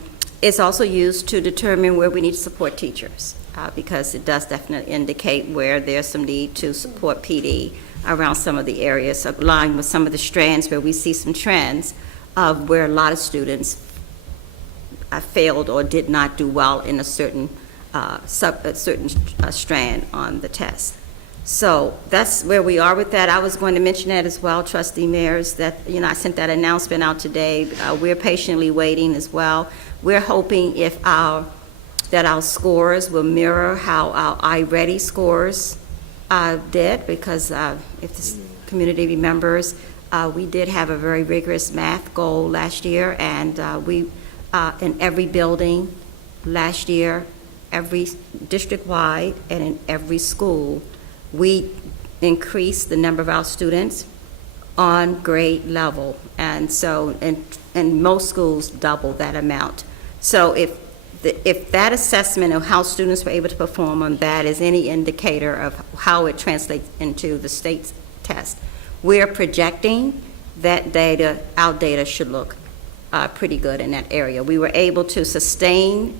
it's also used to determine where we need to support teachers, because it does definitely indicate where there's some need to support PD around some of the areas, aligned with some of the strands where we see some trends of where a lot of students failed or did not do well in a certain strand on the test. So that's where we are with that. I was going to mention that as well, trustee mayors, that I sent that announcement out today. We're patiently waiting as well. We're hoping that our scores will mirror how our iReady scores did, because if the community remembers, we did have a very rigorous math goal last year, and we in every building last year, every district-wide, and in every school, we increased the number of our students on grade level, and so and most schools double that amount. So if that assessment of how students were able to perform on that is any indicator of how it translates into the state's test, we're projecting that our data should look pretty good in that area. We were able to sustain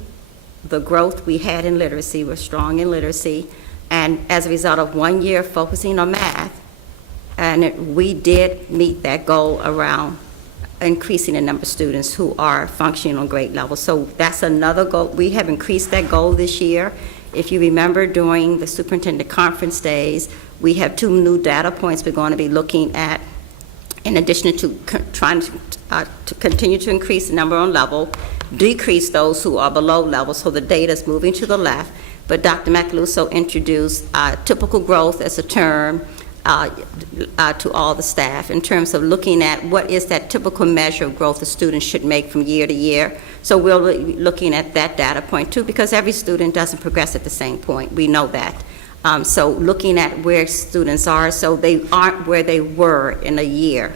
the growth we had in literacy. We're strong in literacy, and as a result of 1 year focusing on math, and we did meet that goal around increasing the number of students who are functioning on grade level. So that's another goal. We have increased that goal this year. If you remember, during the superintendent conference days, we have 2 new data points we're going to be looking at, in addition to trying to continue to increase the number on level, decrease those who are below level, so the data is moving to the left. But Dr. Macaluso introduced typical growth as a term to all the staff in terms of looking at what is that typical measure of growth a student should make from year to year. So we'll be looking at that data point too, because every student doesn't progress at the same point. We know that. So looking at where students are, so they aren't where they were in a year.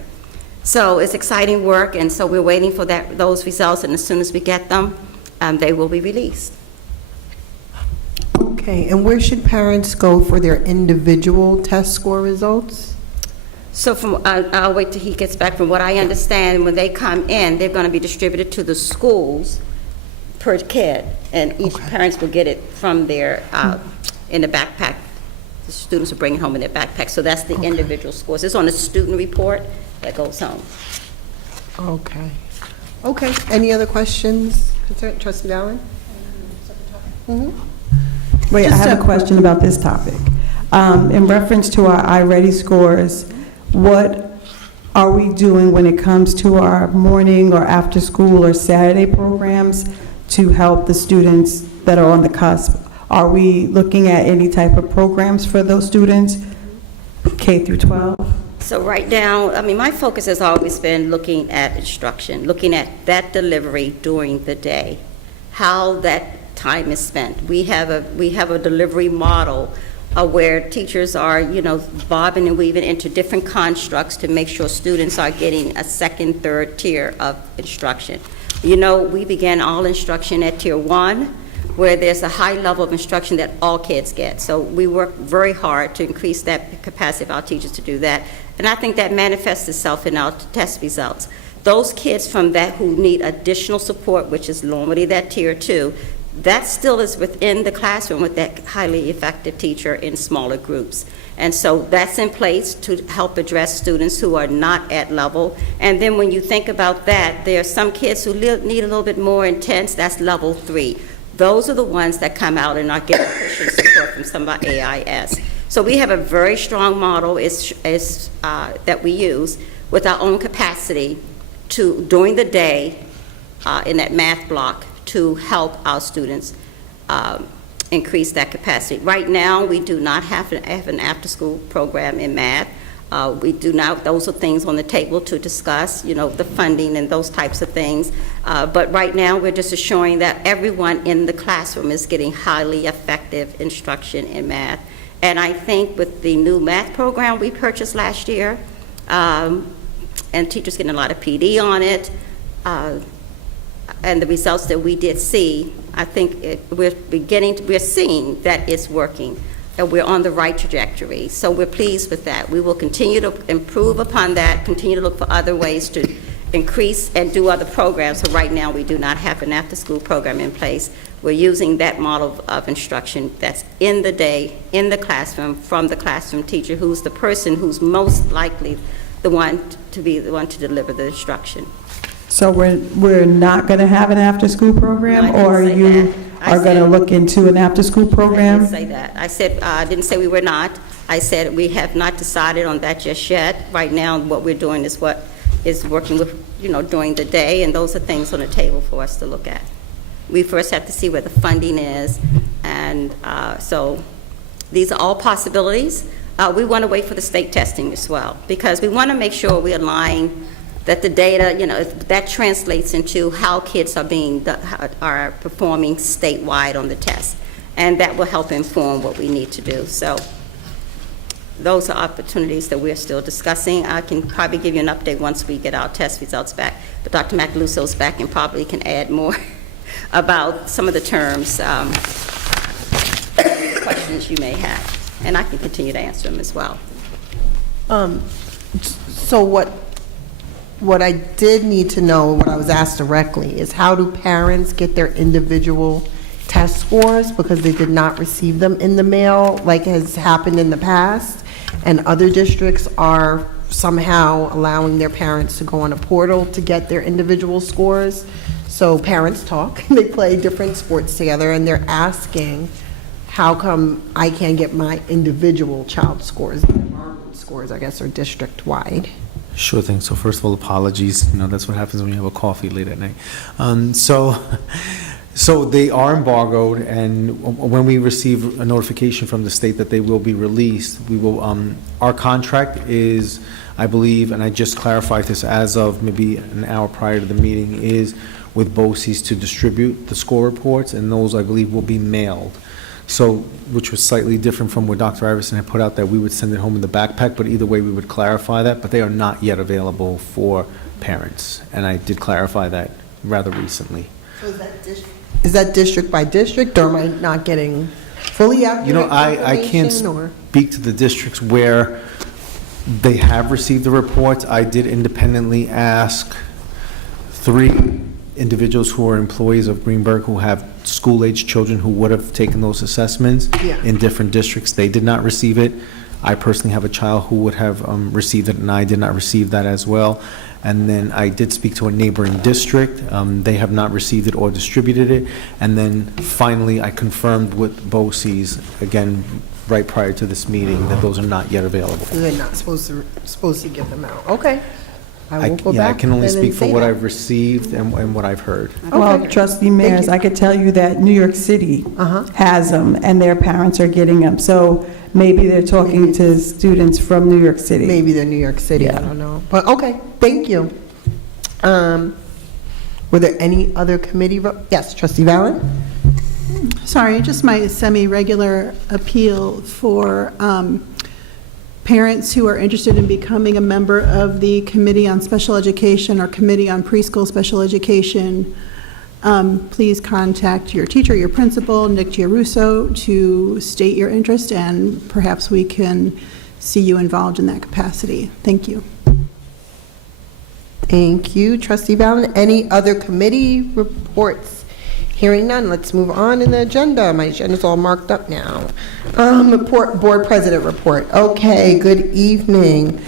So it's exciting work, and so we're waiting for those results, and as soon as we get them, they will be released. Okay, and where should parents go for their individual test score results? So I'll wait till he gets back. From what I understand, when they come in, they're going to be distributed to the schools per kid, and each parents will get it from their, in the backpack. The students will bring it home in their backpack. So that's the individual scores. It's on a student report that goes home. Okay. Okay, any other questions? Trustee Allen? Wait, I have a question about this topic. In reference to our iReady scores, what are we doing when it comes to our morning or after school or Saturday programs to help the students that are on the cusp? Are we looking at any type of programs for those students, K through 12? So right now, my focus has always been looking at instruction, looking at that delivery during the day, how that time is spent. We have a delivery model where teachers are, bobbing and weaving into different constructs to make sure students are getting a second, third tier of instruction. We began all instruction at tier 1, where there's a high level of instruction that all kids get. So we work very hard to increase that capacity of our teachers to do that. And I think that manifests itself in our test results. Those kids from that who need additional support, which is normally that tier 2, that still is within the classroom with that highly effective teacher in smaller groups. And so that's in place to help address students who are not at level. And then when you think about that, there are some kids who need a little bit more intense, that's level 3. Those are the ones that come out and are getting push and support from some of our AIS. So we have a very strong model that we use with our own capacity during the day in that math block to help our students increase that capacity. Right now, we do not have an after-school program in math. We do not, those are things on the table to discuss, the funding and those types of things. But right now, we're just assuring that everyone in the classroom is getting highly effective instruction in math. And I think with the new math program we purchased last year, and teachers getting a lot of PD on it, and the results that we did see, I think we're seeing that it's working. And we're on the right trajectory. So we're pleased with that. We will continue to improve upon that, continue to look for other ways to increase and do other programs. So right now, we do not have an after-school program in place. We're using that model of instruction that's in the day, in the classroom, from the classroom teacher, who's the person who's most likely the one to deliver the instruction. So we're not going to have an after-school program, No, or you are going to look into an after-school program? I didn't say that. I didn't say we were not. I said we have not decided on that just yet. Right now, what we're doing is working with, during the day, and those are things on the table for us to look at. We first have to see where the funding is, and so these are all possibilities. We want to wait for the state testing as well, because we want to make sure we align that the data, that translates into how kids are performing statewide on the test, and that will help inform what we need to do. So those are opportunities that we're still discussing. I can probably give you an update once we get our test results back, but Dr. Macaluso's back and probably can add more about some of the terms, questions you may have, and I can continue to answer them as well. So what I did need to know, what I was asked directly, is how do parents get their individual test scores because they did not receive them in the mail like has happened in the past, and other districts are somehow allowing their parents to go on a portal to get their individual scores. So parents talk, they play different sports together, and they're asking, how come I can't get my individual child scores? Scores, I guess, are district-wide. Sure thing. So first of all, apologies. That's what happens when you have a coffee late at night. So they are embargoed, and when we receive a notification from the state that they will be released, we will. Our contract is, I believe, and I just clarified this as of maybe an hour prior to the meeting, is with BOCES to distribute the score reports, and those, I believe, will be mailed. So, which was slightly different from what Dr. Iverson had put out, that we would send it home in the backpack, but either way we would clarify that, but they are not yet available for parents, and I did clarify that rather recently. So is that district by district, or am I not getting fully accurate I can't speak to the districts where they have received the reports. I did independently ask 3 individuals who are employees of Greenburgh who have school-age children who would have taken those assessments in different districts. They did not receive it. I personally have a child who would have received it, and I did not receive that as well. And then I did speak to a neighboring district. They have not received it or distributed it. And then finally, I confirmed with BOCES, again, right prior to this meeting, that those are not yet available. They're not supposed to give them out. Okay. I will go I back can only then speak and for say what that. I've received and what I've heard. Well, Trustee Mayers, I could tell you that New York City has them, and their parents are getting them. So maybe they're talking to students from New York City. Maybe they're New York City, I don't know. But okay, thank you. Were there any other committee? Yes, Trustee Valen? Sorry, just my semi-regular appeal for parents who are interested in becoming a member of the Committee on Special Education or Committee on Preschool Special Education. Please contact your teacher, your principal, Nick Giarusso, to state your interest, and perhaps we can see you involved in that capacity. Thank you. Thank you, Trustee Valen. Any other committee reports? Hearing none, let's move on in the agenda. My agenda's all marked up now. Board President report. Okay, good evening,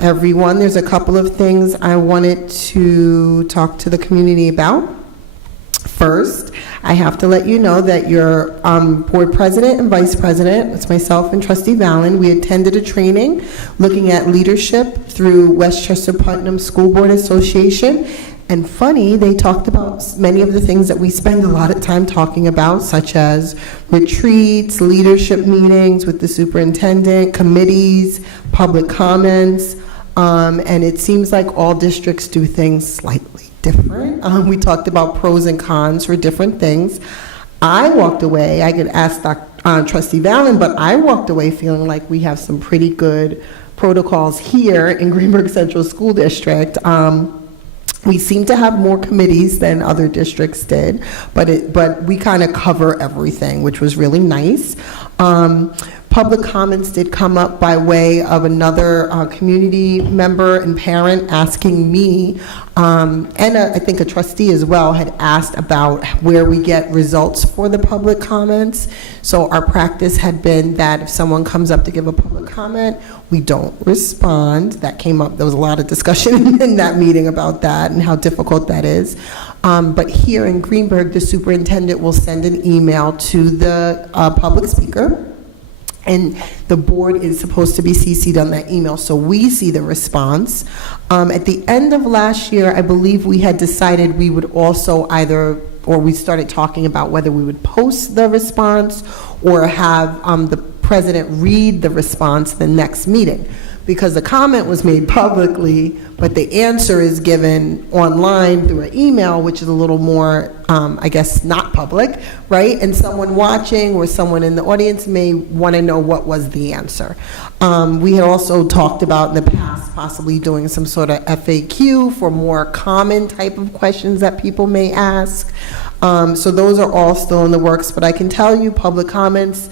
everyone. There's a couple of things I wanted to talk to the community about. First, I have to let you know that your board president and vice president, it's myself and trustee Valen, we attended a training looking at leadership through Westchester Putnam School Board Association. And funny, they talked about many of the things that we spend a lot of time talking about, such as retreats, leadership meetings with the superintendent, committees, public comments, and it seems like all districts do things slightly different. We talked about pros and cons for different things. I walked away, I could ask Trustee Valen, but I walked away feeling like we have some pretty good protocols here in Greenburgh Central School District. We seem to have more committees than other districts did, but we kind of cover everything, which was really nice. Public comments did come up by way of another community member and parent asking me, and I think a trustee as well, had asked about where we get results for the public comments. So our practice had been that if someone comes up to give a public comment, we don't respond. That came up, there was a lot of discussion in that meeting about that and how difficult that is. But here in Greenburgh, the superintendent will send an email to the public speaker, and the board is supposed to be CC'd on that email, so we see the response. At the end of last year, I believe we had decided we would also we started talking about whether we would post the response or have the president read the response the next meeting. Because the comment was made publicly, but the answer is given online through an email, which is a little more, I guess, not public, right? And someone watching or someone in the audience may want to know what was the answer. We had also talked about in the past possibly doing some sort of FAQ for more common type of questions that people may ask. So those are all still in the works, but I can tell you public comments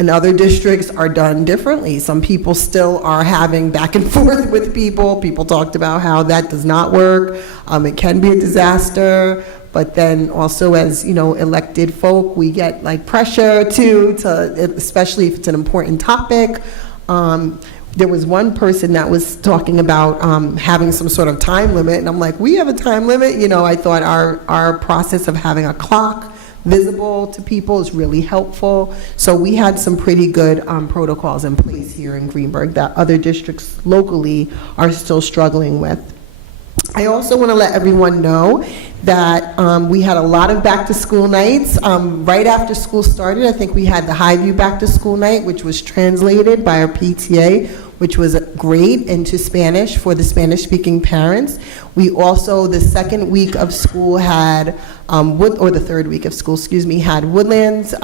in other districts are done differently. Some people still are having back and forth with people. People talked about how that does not work. It can be a disaster, but then also as, elected folk, we get like pressure to especially if it's an important topic. There was one person that was talking about having some sort of time limit, and I'm like, we have a time limit? I thought our process of having a clock visible to people is really helpful. So we had some pretty good protocols in place here in Greenburgh that other districts locally are still struggling with. I also want to let everyone know that we had a lot of back to school nights. Right after school started, I think we had the Highview back to school night, which was translated by our PTA, which was great, into Spanish for the Spanish speaking parents. We also, the second week of school had, the third week of school, had Woodlands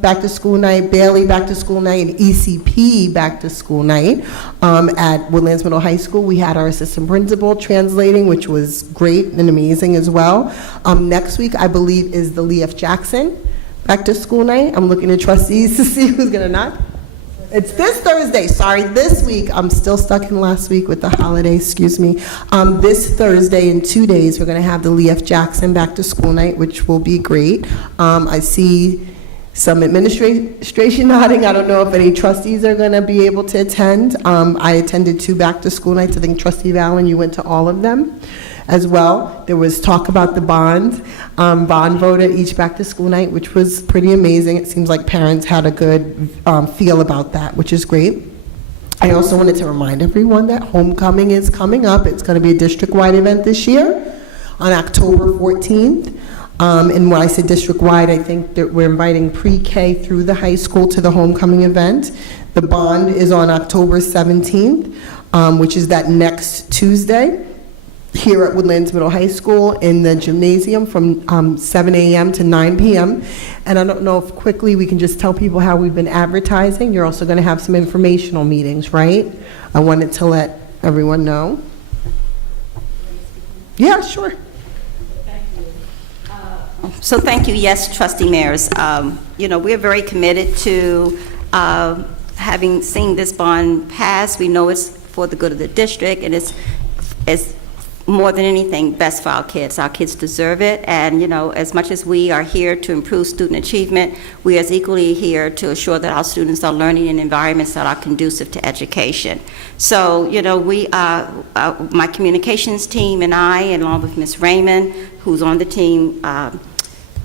back to school night, Bailey back to school night, and ECP back to school night. At Woodlands Middle High School, we had our assistant principal translating, which was great and amazing as well. Next week, I believe, is the Lee F. Jackson back to school night. I'm looking at trustees to see who's gonna nod. It's this Thursday, sorry, this week. I'm still stuck in last week with the holiday, This Thursday, in 2 days, we're gonna have the Lee F. Jackson back to school night, which will be great. I see some administration nodding. I don't know if any trustees are gonna be able to attend. I attended 2 back to school nights. I think Trustee Valen, you went to all of them as well. There was talk about the bond vote at each back to school night, which was pretty amazing. It seems like parents had a good feel about that, which is great. I also wanted to remind everyone that homecoming is coming up. It's going to be a district-wide event this year on October 14th. And when I say district-wide, I think that we're inviting pre-K through the high school to the homecoming event. The bond is on October 17th, which is that next Tuesday, here at Woodlands Middle High School in the gymnasium from 7 a.m. to 9 p.m. And I don't know if quickly we can just tell people how we've been advertising. You're also going to have some informational meetings, right? I wanted to let everyone know. Yeah, sure. So thank you. Yes, Trustee Mayers. We're very committed to having seen this bond pass. We know it's for the good of the district, and it's more than anything, best for our kids. Our kids deserve it, and as much as we are here to improve student achievement, we are equally here to assure that our students are learning in environments that are conducive to education. So, we my communications team and I, along with Ms. Raymond, who's on the team,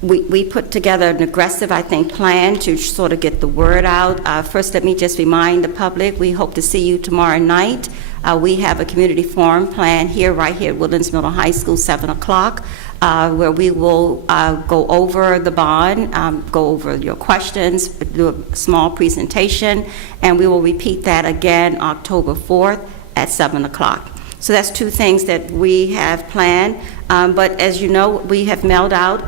we put together an aggressive, I think, plan to sort of get the word out. First, let me just remind the public, we hope to see you tomorrow night. We have a community forum planned right here at Woodlands Middle High School, 7 o'clock, where we will go over the bond, go over your questions, do a small presentation, and we will repeat that again October 4th at 7 o'clock. So that's two things that we have planned. But as you know, we have mailed out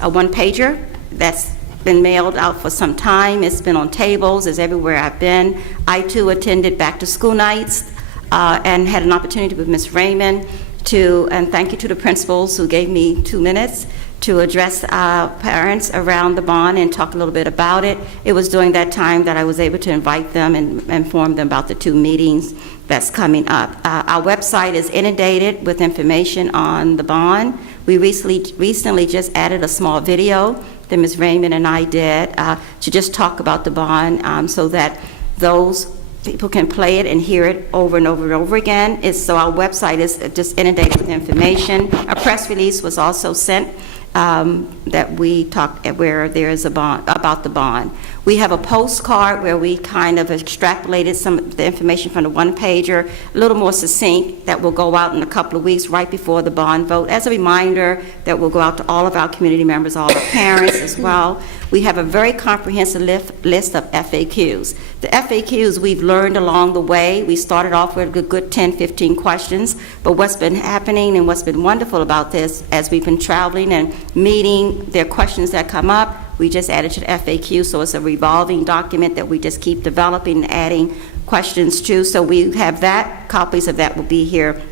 a one-pager that's been mailed out for some time. It's been on tables, it's everywhere I've been. I too attended back-to-school nights and had an opportunity with Ms. Raymond and thank you to the principals who gave me 2 minutes to address parents around the bond and talk a little bit about it. It was during that time that I was able to invite them and inform them about the 2 meetings that's coming up. Our website is inundated with information on the bond. We recently just added a small video that Ms. Raymond and I did to just talk about the bond so that those people can play it and hear it over and over and over again. So our website is just inundated with information. A press release was also sent that we talked where there is a bond about the bond. We have a postcard where we kind of extrapolated some of the information from the one-pager, a little more succinct, that will go out in a couple of weeks right before the bond vote as a reminder that will go out to all of our community members, all our parents as well. We have a very comprehensive list of FAQs. The FAQs we've learned along the way. We started off with a good 10, 15 questions, but what's been happening and what's been wonderful about this, as we've been traveling and meeting, there are questions that come up, we just added to the FAQ, so it's a revolving document that we just keep developing and adding questions to. So we have that, copies of that will be here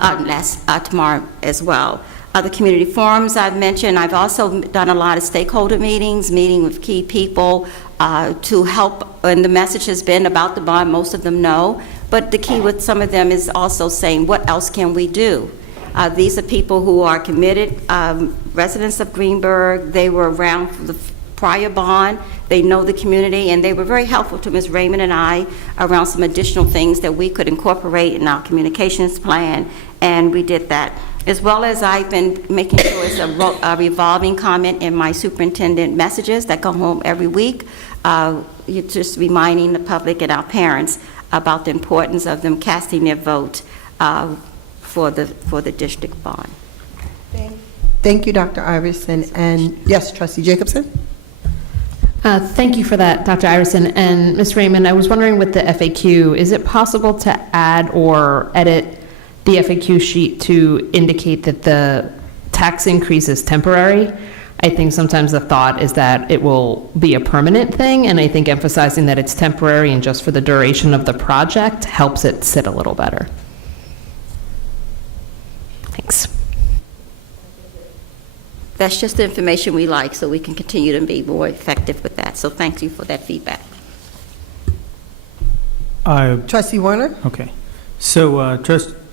tomorrow as well. The community forums I've mentioned, I've also done a lot of stakeholder meetings, meeting with key people to help, and the message has been about the bond, most of them know, but the key with some of them is also saying, what else can we do? These are people who are committed residents of Greenburgh. They were around for the prior bond. They know the community, and they were very helpful to Ms. Raymond and I around some additional things that we could incorporate in our communications plan, and we did that. As well as I've been making sure it's a revolving comment in my superintendent messages that come home every week, just reminding the public and our parents about the importance of them casting their vote for the district bond. Thank you, Dr. Iverson. And yes, Trustee Jacobson? Thank you for that, Dr. Iverson. And Ms. Raymond, I was wondering with the FAQ, is it possible to add or edit the FAQ sheet to indicate that the tax increase is temporary? I think sometimes the thought is that it will be a permanent thing, and I think emphasizing that it's temporary and just for the duration of the project helps it sit a little better. Thanks. That's just the information we like, so we can continue to be more effective with that. So thank you for that feedback. Trustee Warner? Okay. So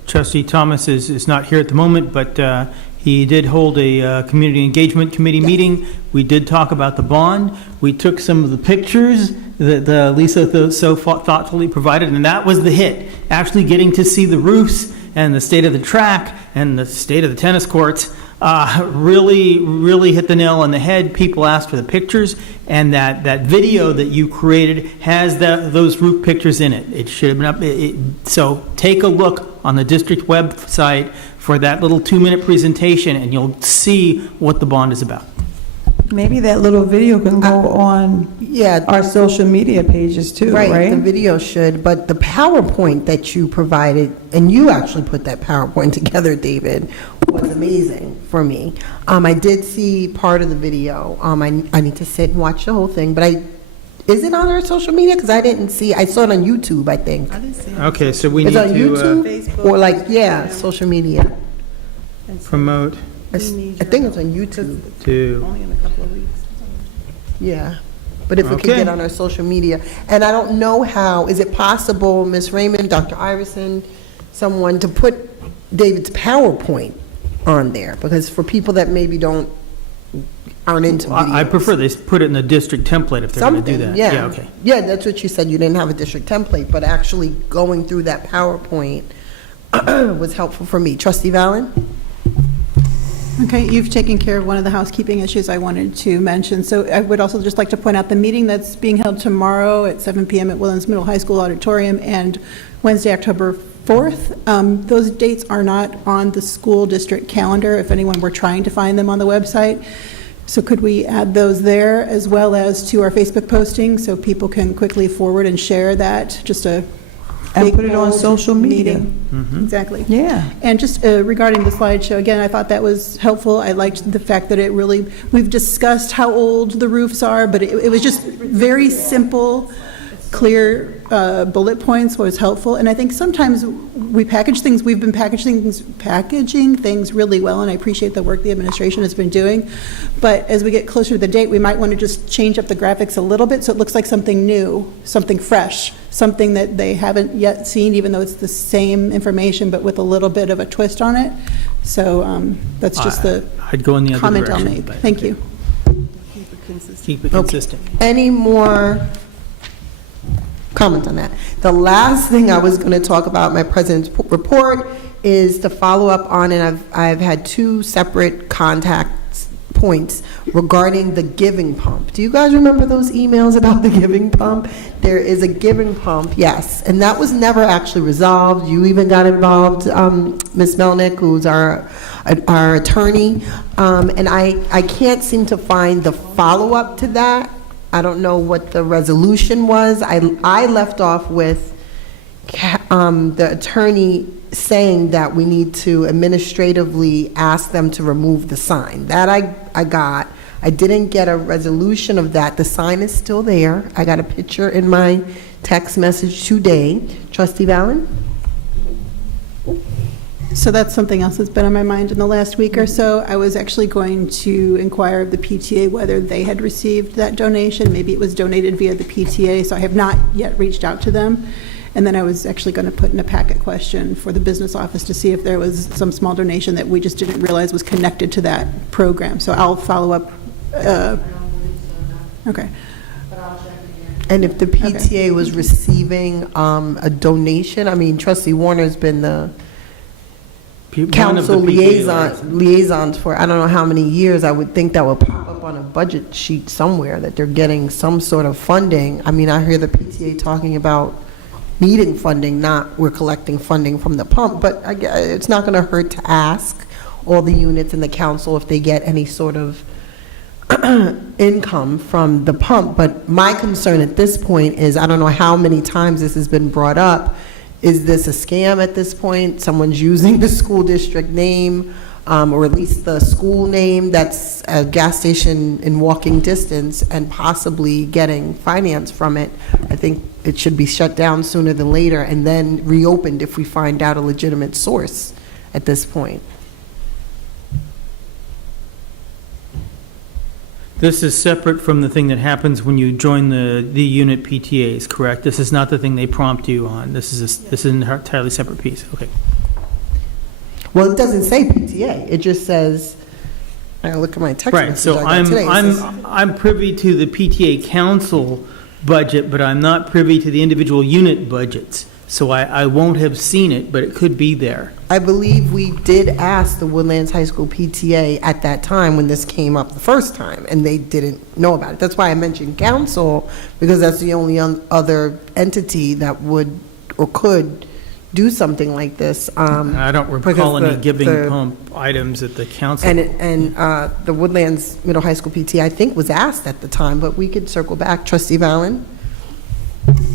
Trustee Thomas is not here at the moment, but he did hold a community engagement committee meeting. We did talk about the bond. We took some of the pictures that Lisa so thoughtfully provided, and that was the hit. Actually getting to see the roofs and the state of the track and the state of the tennis courts really hit the nail on the head. People asked for the pictures, and that video that you created has those roof pictures in it. It should have been up. So take a look on the district website for that little 2-minute presentation, and you'll see what the bond is about. Maybe that little video can go on our social media pages too, right? The video should, but the PowerPoint that you provided, and you actually put that PowerPoint together, David, was amazing for me. I did see part of the video. I need to sit and watch the whole thing, but is it on our social media? Because I didn't see. I saw it on YouTube, I think. I didn't see it. Okay, so we need to. It's on YouTube? Facebook, or social media. Promote. I think it's on YouTube. Only in a couple of weeks. Yeah. But if we could get on our social media. And I don't know how, is it possible, Ms. Raymond, Dr. Iverson, someone to put David's PowerPoint on there? Because for people that maybe aren't into videos. I prefer they put it in the district template if they're going to do that. Yeah. Okay. Yeah, that's what you said. You didn't have a district template, but actually going through that PowerPoint was helpful for me. Trustee Valen? Okay, you've taken care of one of the housekeeping issues I wanted to mention. So I would also just like to point out the meeting that's being held tomorrow at 7 p.m. at Woodlands Middle High School Auditorium and Wednesday, October 4th. Those dates are not on the school district calendar if anyone were trying to find them on the website. So could we add those there as well as to our Facebook posting so people can quickly forward and share that? Just a And put it on social media. Exactly. Yeah. And just regarding the slideshow, again, I thought that was helpful. I liked the fact that it really, we've discussed how old the roofs are, but it was just very simple, clear bullet points was helpful. And I think sometimes we package things, we've been packaging things really well, and I appreciate the work the administration has been doing. But as we get closer to the date, we might want to just change up the graphics a little bit so it looks like something new, something fresh, something that they haven't yet seen, even though it's the same information, but with a little bit of a twist on it. So that's just the I'd go in the other comment direction. I'll make. Thank you. Keep it consistent. Any more comment on that? The last thing I was going to talk about in my president's report is to follow up on, and I've had 2 separate contact points regarding the giving pump. Do you guys remember those emails about the giving pump? There is a giving pump, yes, and that was never actually resolved. You even got involved, Ms. Melnick, who's our attorney, and I can't seem to find the follow-up to that. I don't know what the resolution was. I left off with the attorney saying that we need to administratively ask them to remove the sign. That I got. I didn't get a resolution of that. The sign is still there. I got a picture in my text message today. Trustee Valen? So that's something else that's been on my mind in the last week or so. I was actually going to inquire of the PTA whether they had received that donation. Maybe it was donated via the PTA, so I have not yet reached out to them. And then I was actually going to put in a packet question for the business office to see if there was some small donation that we just didn't realize was connected to that program. So I'll follow up. Okay. And if the PTA was receiving a donation, I mean, Trustee Warner's been the council liaisons for I don't know how many years. I would think that would pop up on a budget sheet somewhere that they're getting some sort of funding. I mean, I hear the PTA talking about needing funding, not we're collecting funding from the pump, but it's not going to hurt to ask all the units in the council if they get any sort of income from the pump. But my concern at this point is, I don't know how many times this has been brought up, is this a scam at this point? Someone's using the school district name, or at least the school name that's a gas station in walking distance, and possibly getting finance from it. I think it should be shut down sooner than later and then reopened if we find out a legitimate source at this point. This is separate from the thing that happens when you join the unit PTAs, correct? This is not the thing they prompt you on. This is an entirely separate piece. Okay. Well, it doesn't say PTA. It just says, I look at my text Right. message So I got today. It says- I'm privy to the PTA council budget, but I'm not privy to the individual unit budgets. So I won't have seen it, but it could be there. I believe we did ask the Woodlands High School PTA at that time when this came up the first time, and they didn't know about it. That's why I mentioned council, because that's the only other entity that would or could do something like this. I don't recall any giving pump items at the council. And the Woodlands Middle High School PTA, I think, was asked at the time, but we could circle back. Trustee Valen?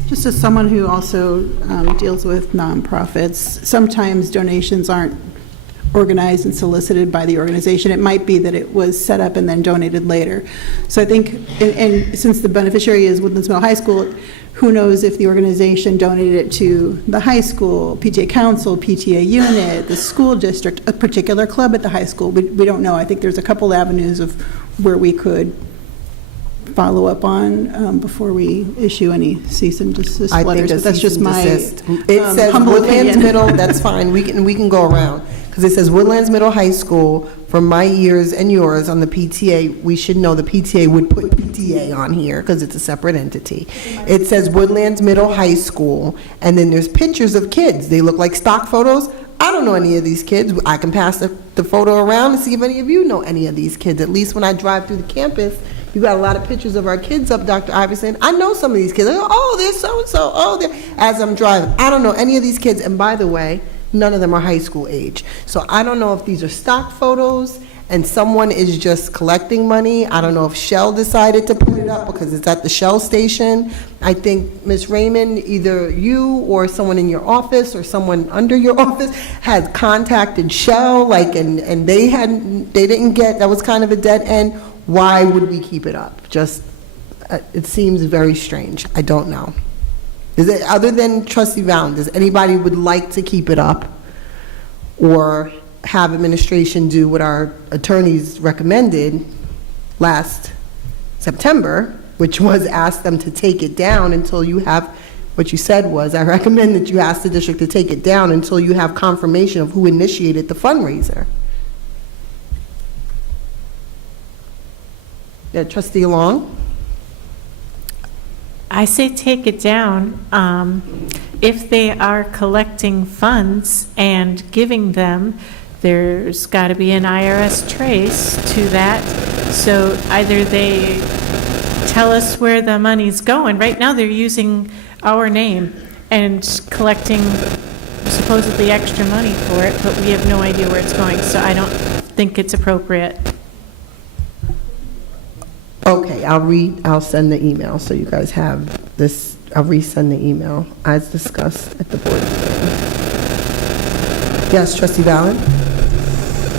Just as someone who also deals with nonprofits, sometimes donations aren't organized and solicited by the organization. It might be that it was set up and then donated later. So I think, and since the beneficiary is Woodlands Middle High School, who knows if the organization donated it to the high school, PTA council, PTA unit, the school district, a particular club at the high school. We don't know. I think there's a couple avenues of where we could follow up on before we issue any cease and desist letters. But that's just my it says humble Woodlands opinion. Middle. That's fine. We can go around because it says Woodlands Middle High School. From my years and yours on the PTA, we should know the PTA would put PTA on here because it's a separate entity. It says Woodlands Middle High School, and then there's pictures of kids. They look like stock photos. I don't know any of these kids. I can pass the photo around and see if any of you know any of these kids. At least when I drive through the campus, you got a lot of pictures of our kids up, Dr. Iverson. I know some of these kids. I go, oh, there's so-and-so. Oh, there. As I'm driving, I don't know any of these kids. And by the way, none of them are high school age. So I don't know if these are stock photos and someone is just collecting money. I don't know if Shell decided to put it up because it's at the Shell station. I think, Ms. Raymond, either you or someone in your office or someone under your office had contacted Shell, like, and they didn't get, that was kind of a dead end. Why would we keep it up? Just, it seems very strange. I don't know. Is it, other than Trustee Vallon, does anybody would like to keep it up or have administration do what our attorneys recommended last September, which was ask them to take it down until you have, what you said was, I recommend that you ask the district to take it down until you have confirmation of who initiated the fundraiser. Yeah, Trustee Long? I say take it down. If they are collecting funds and giving them, there's got to be an IRS trace to that. So either they tell us where the money's going. Right now, they're using our name and collecting supposedly extra money for it, but we have no idea where it's going. So I don't think it's appropriate. Okay, I'll send the email so you guys have this. I'll resend the email as discussed at the board meeting. Yes, Trustee Vallon?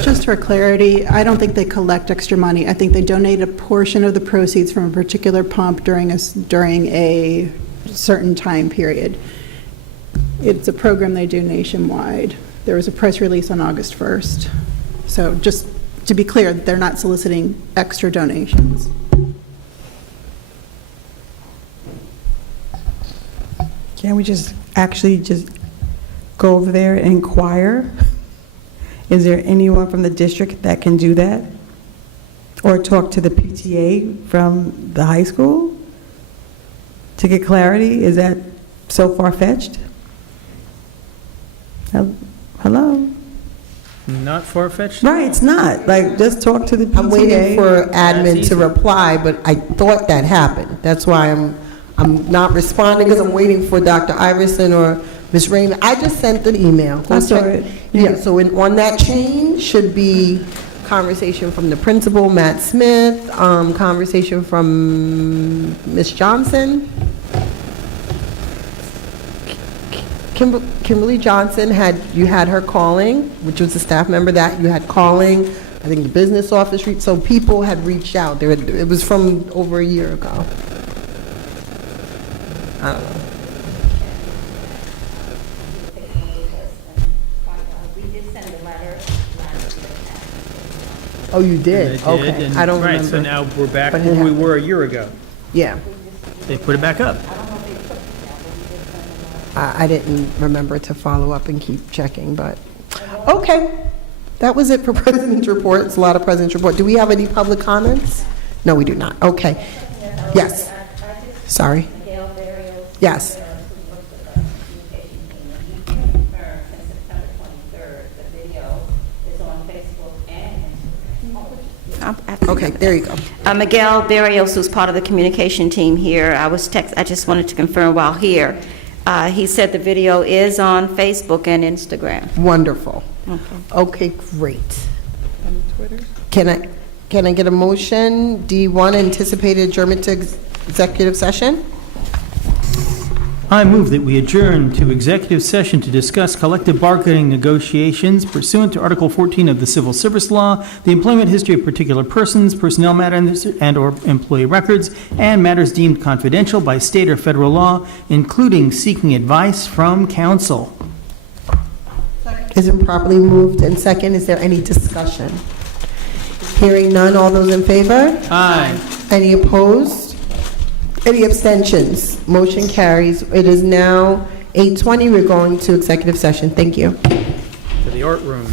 Just for clarity, I don't think they collect extra money. I think they donate a portion of the proceeds from a particular pump during a certain time period. It's a program they do nationwide. There was a press release on August 1st. So just to be clear, they're not soliciting extra donations. Can't we just go over there and inquire? Is there anyone from the district that can do that? Or talk to the PTA from the high school to get clarity? Is that so far-fetched? Hello? Not far-fetched? Right, it's not. Like, just talk to the PTA. I'm waiting for admin to reply, but I thought that happened. That's why I'm not responding, because I'm waiting for Dr. Iverson or Ms. Raymond. I just sent an email. I saw it. Yeah, so on that chain should be conversation from the principal, Matt Smith, conversation from Ms. Johnson. Kimberly Johnson you had her calling, which was a staff member that you had calling. I think the business office, so people had reached out. It was from over a year ago. I don't know. We did send a letter last year. Oh, you did? They did, Okay, and- I don't Right, remember. so now we're back But it where we happened. were a year ago. Yeah, They put it back up. I didn't remember to follow up and keep checking, but, okay. That was it for President's report. It's a lot of President's report. Do we have any public comments? No, we do not. Okay. Yes. Sorry. Yes. Okay, there you go. Miguel Barrios, who's part of the communication team here, I just wanted to confirm while here. He said the video is on Facebook and Instagram. Wonderful. Okay, great. Can I get a motion? D1, anticipated adjournment to executive session? I move that we adjourn to executive session to discuss collective bargaining negotiations pursuant to Article 14 of the Civil Service Law, the employment history of particular persons, personnel matters and/or employee records, and matters deemed confidential by state or federal law, including seeking advice from counsel. Is it properly moved and second? Is there any discussion? Hearing none, all those in favor? Aye. Any opposed? Any abstentions? Motion carries. It is now 8:20. We're going to executive session. Thank you. To the art room.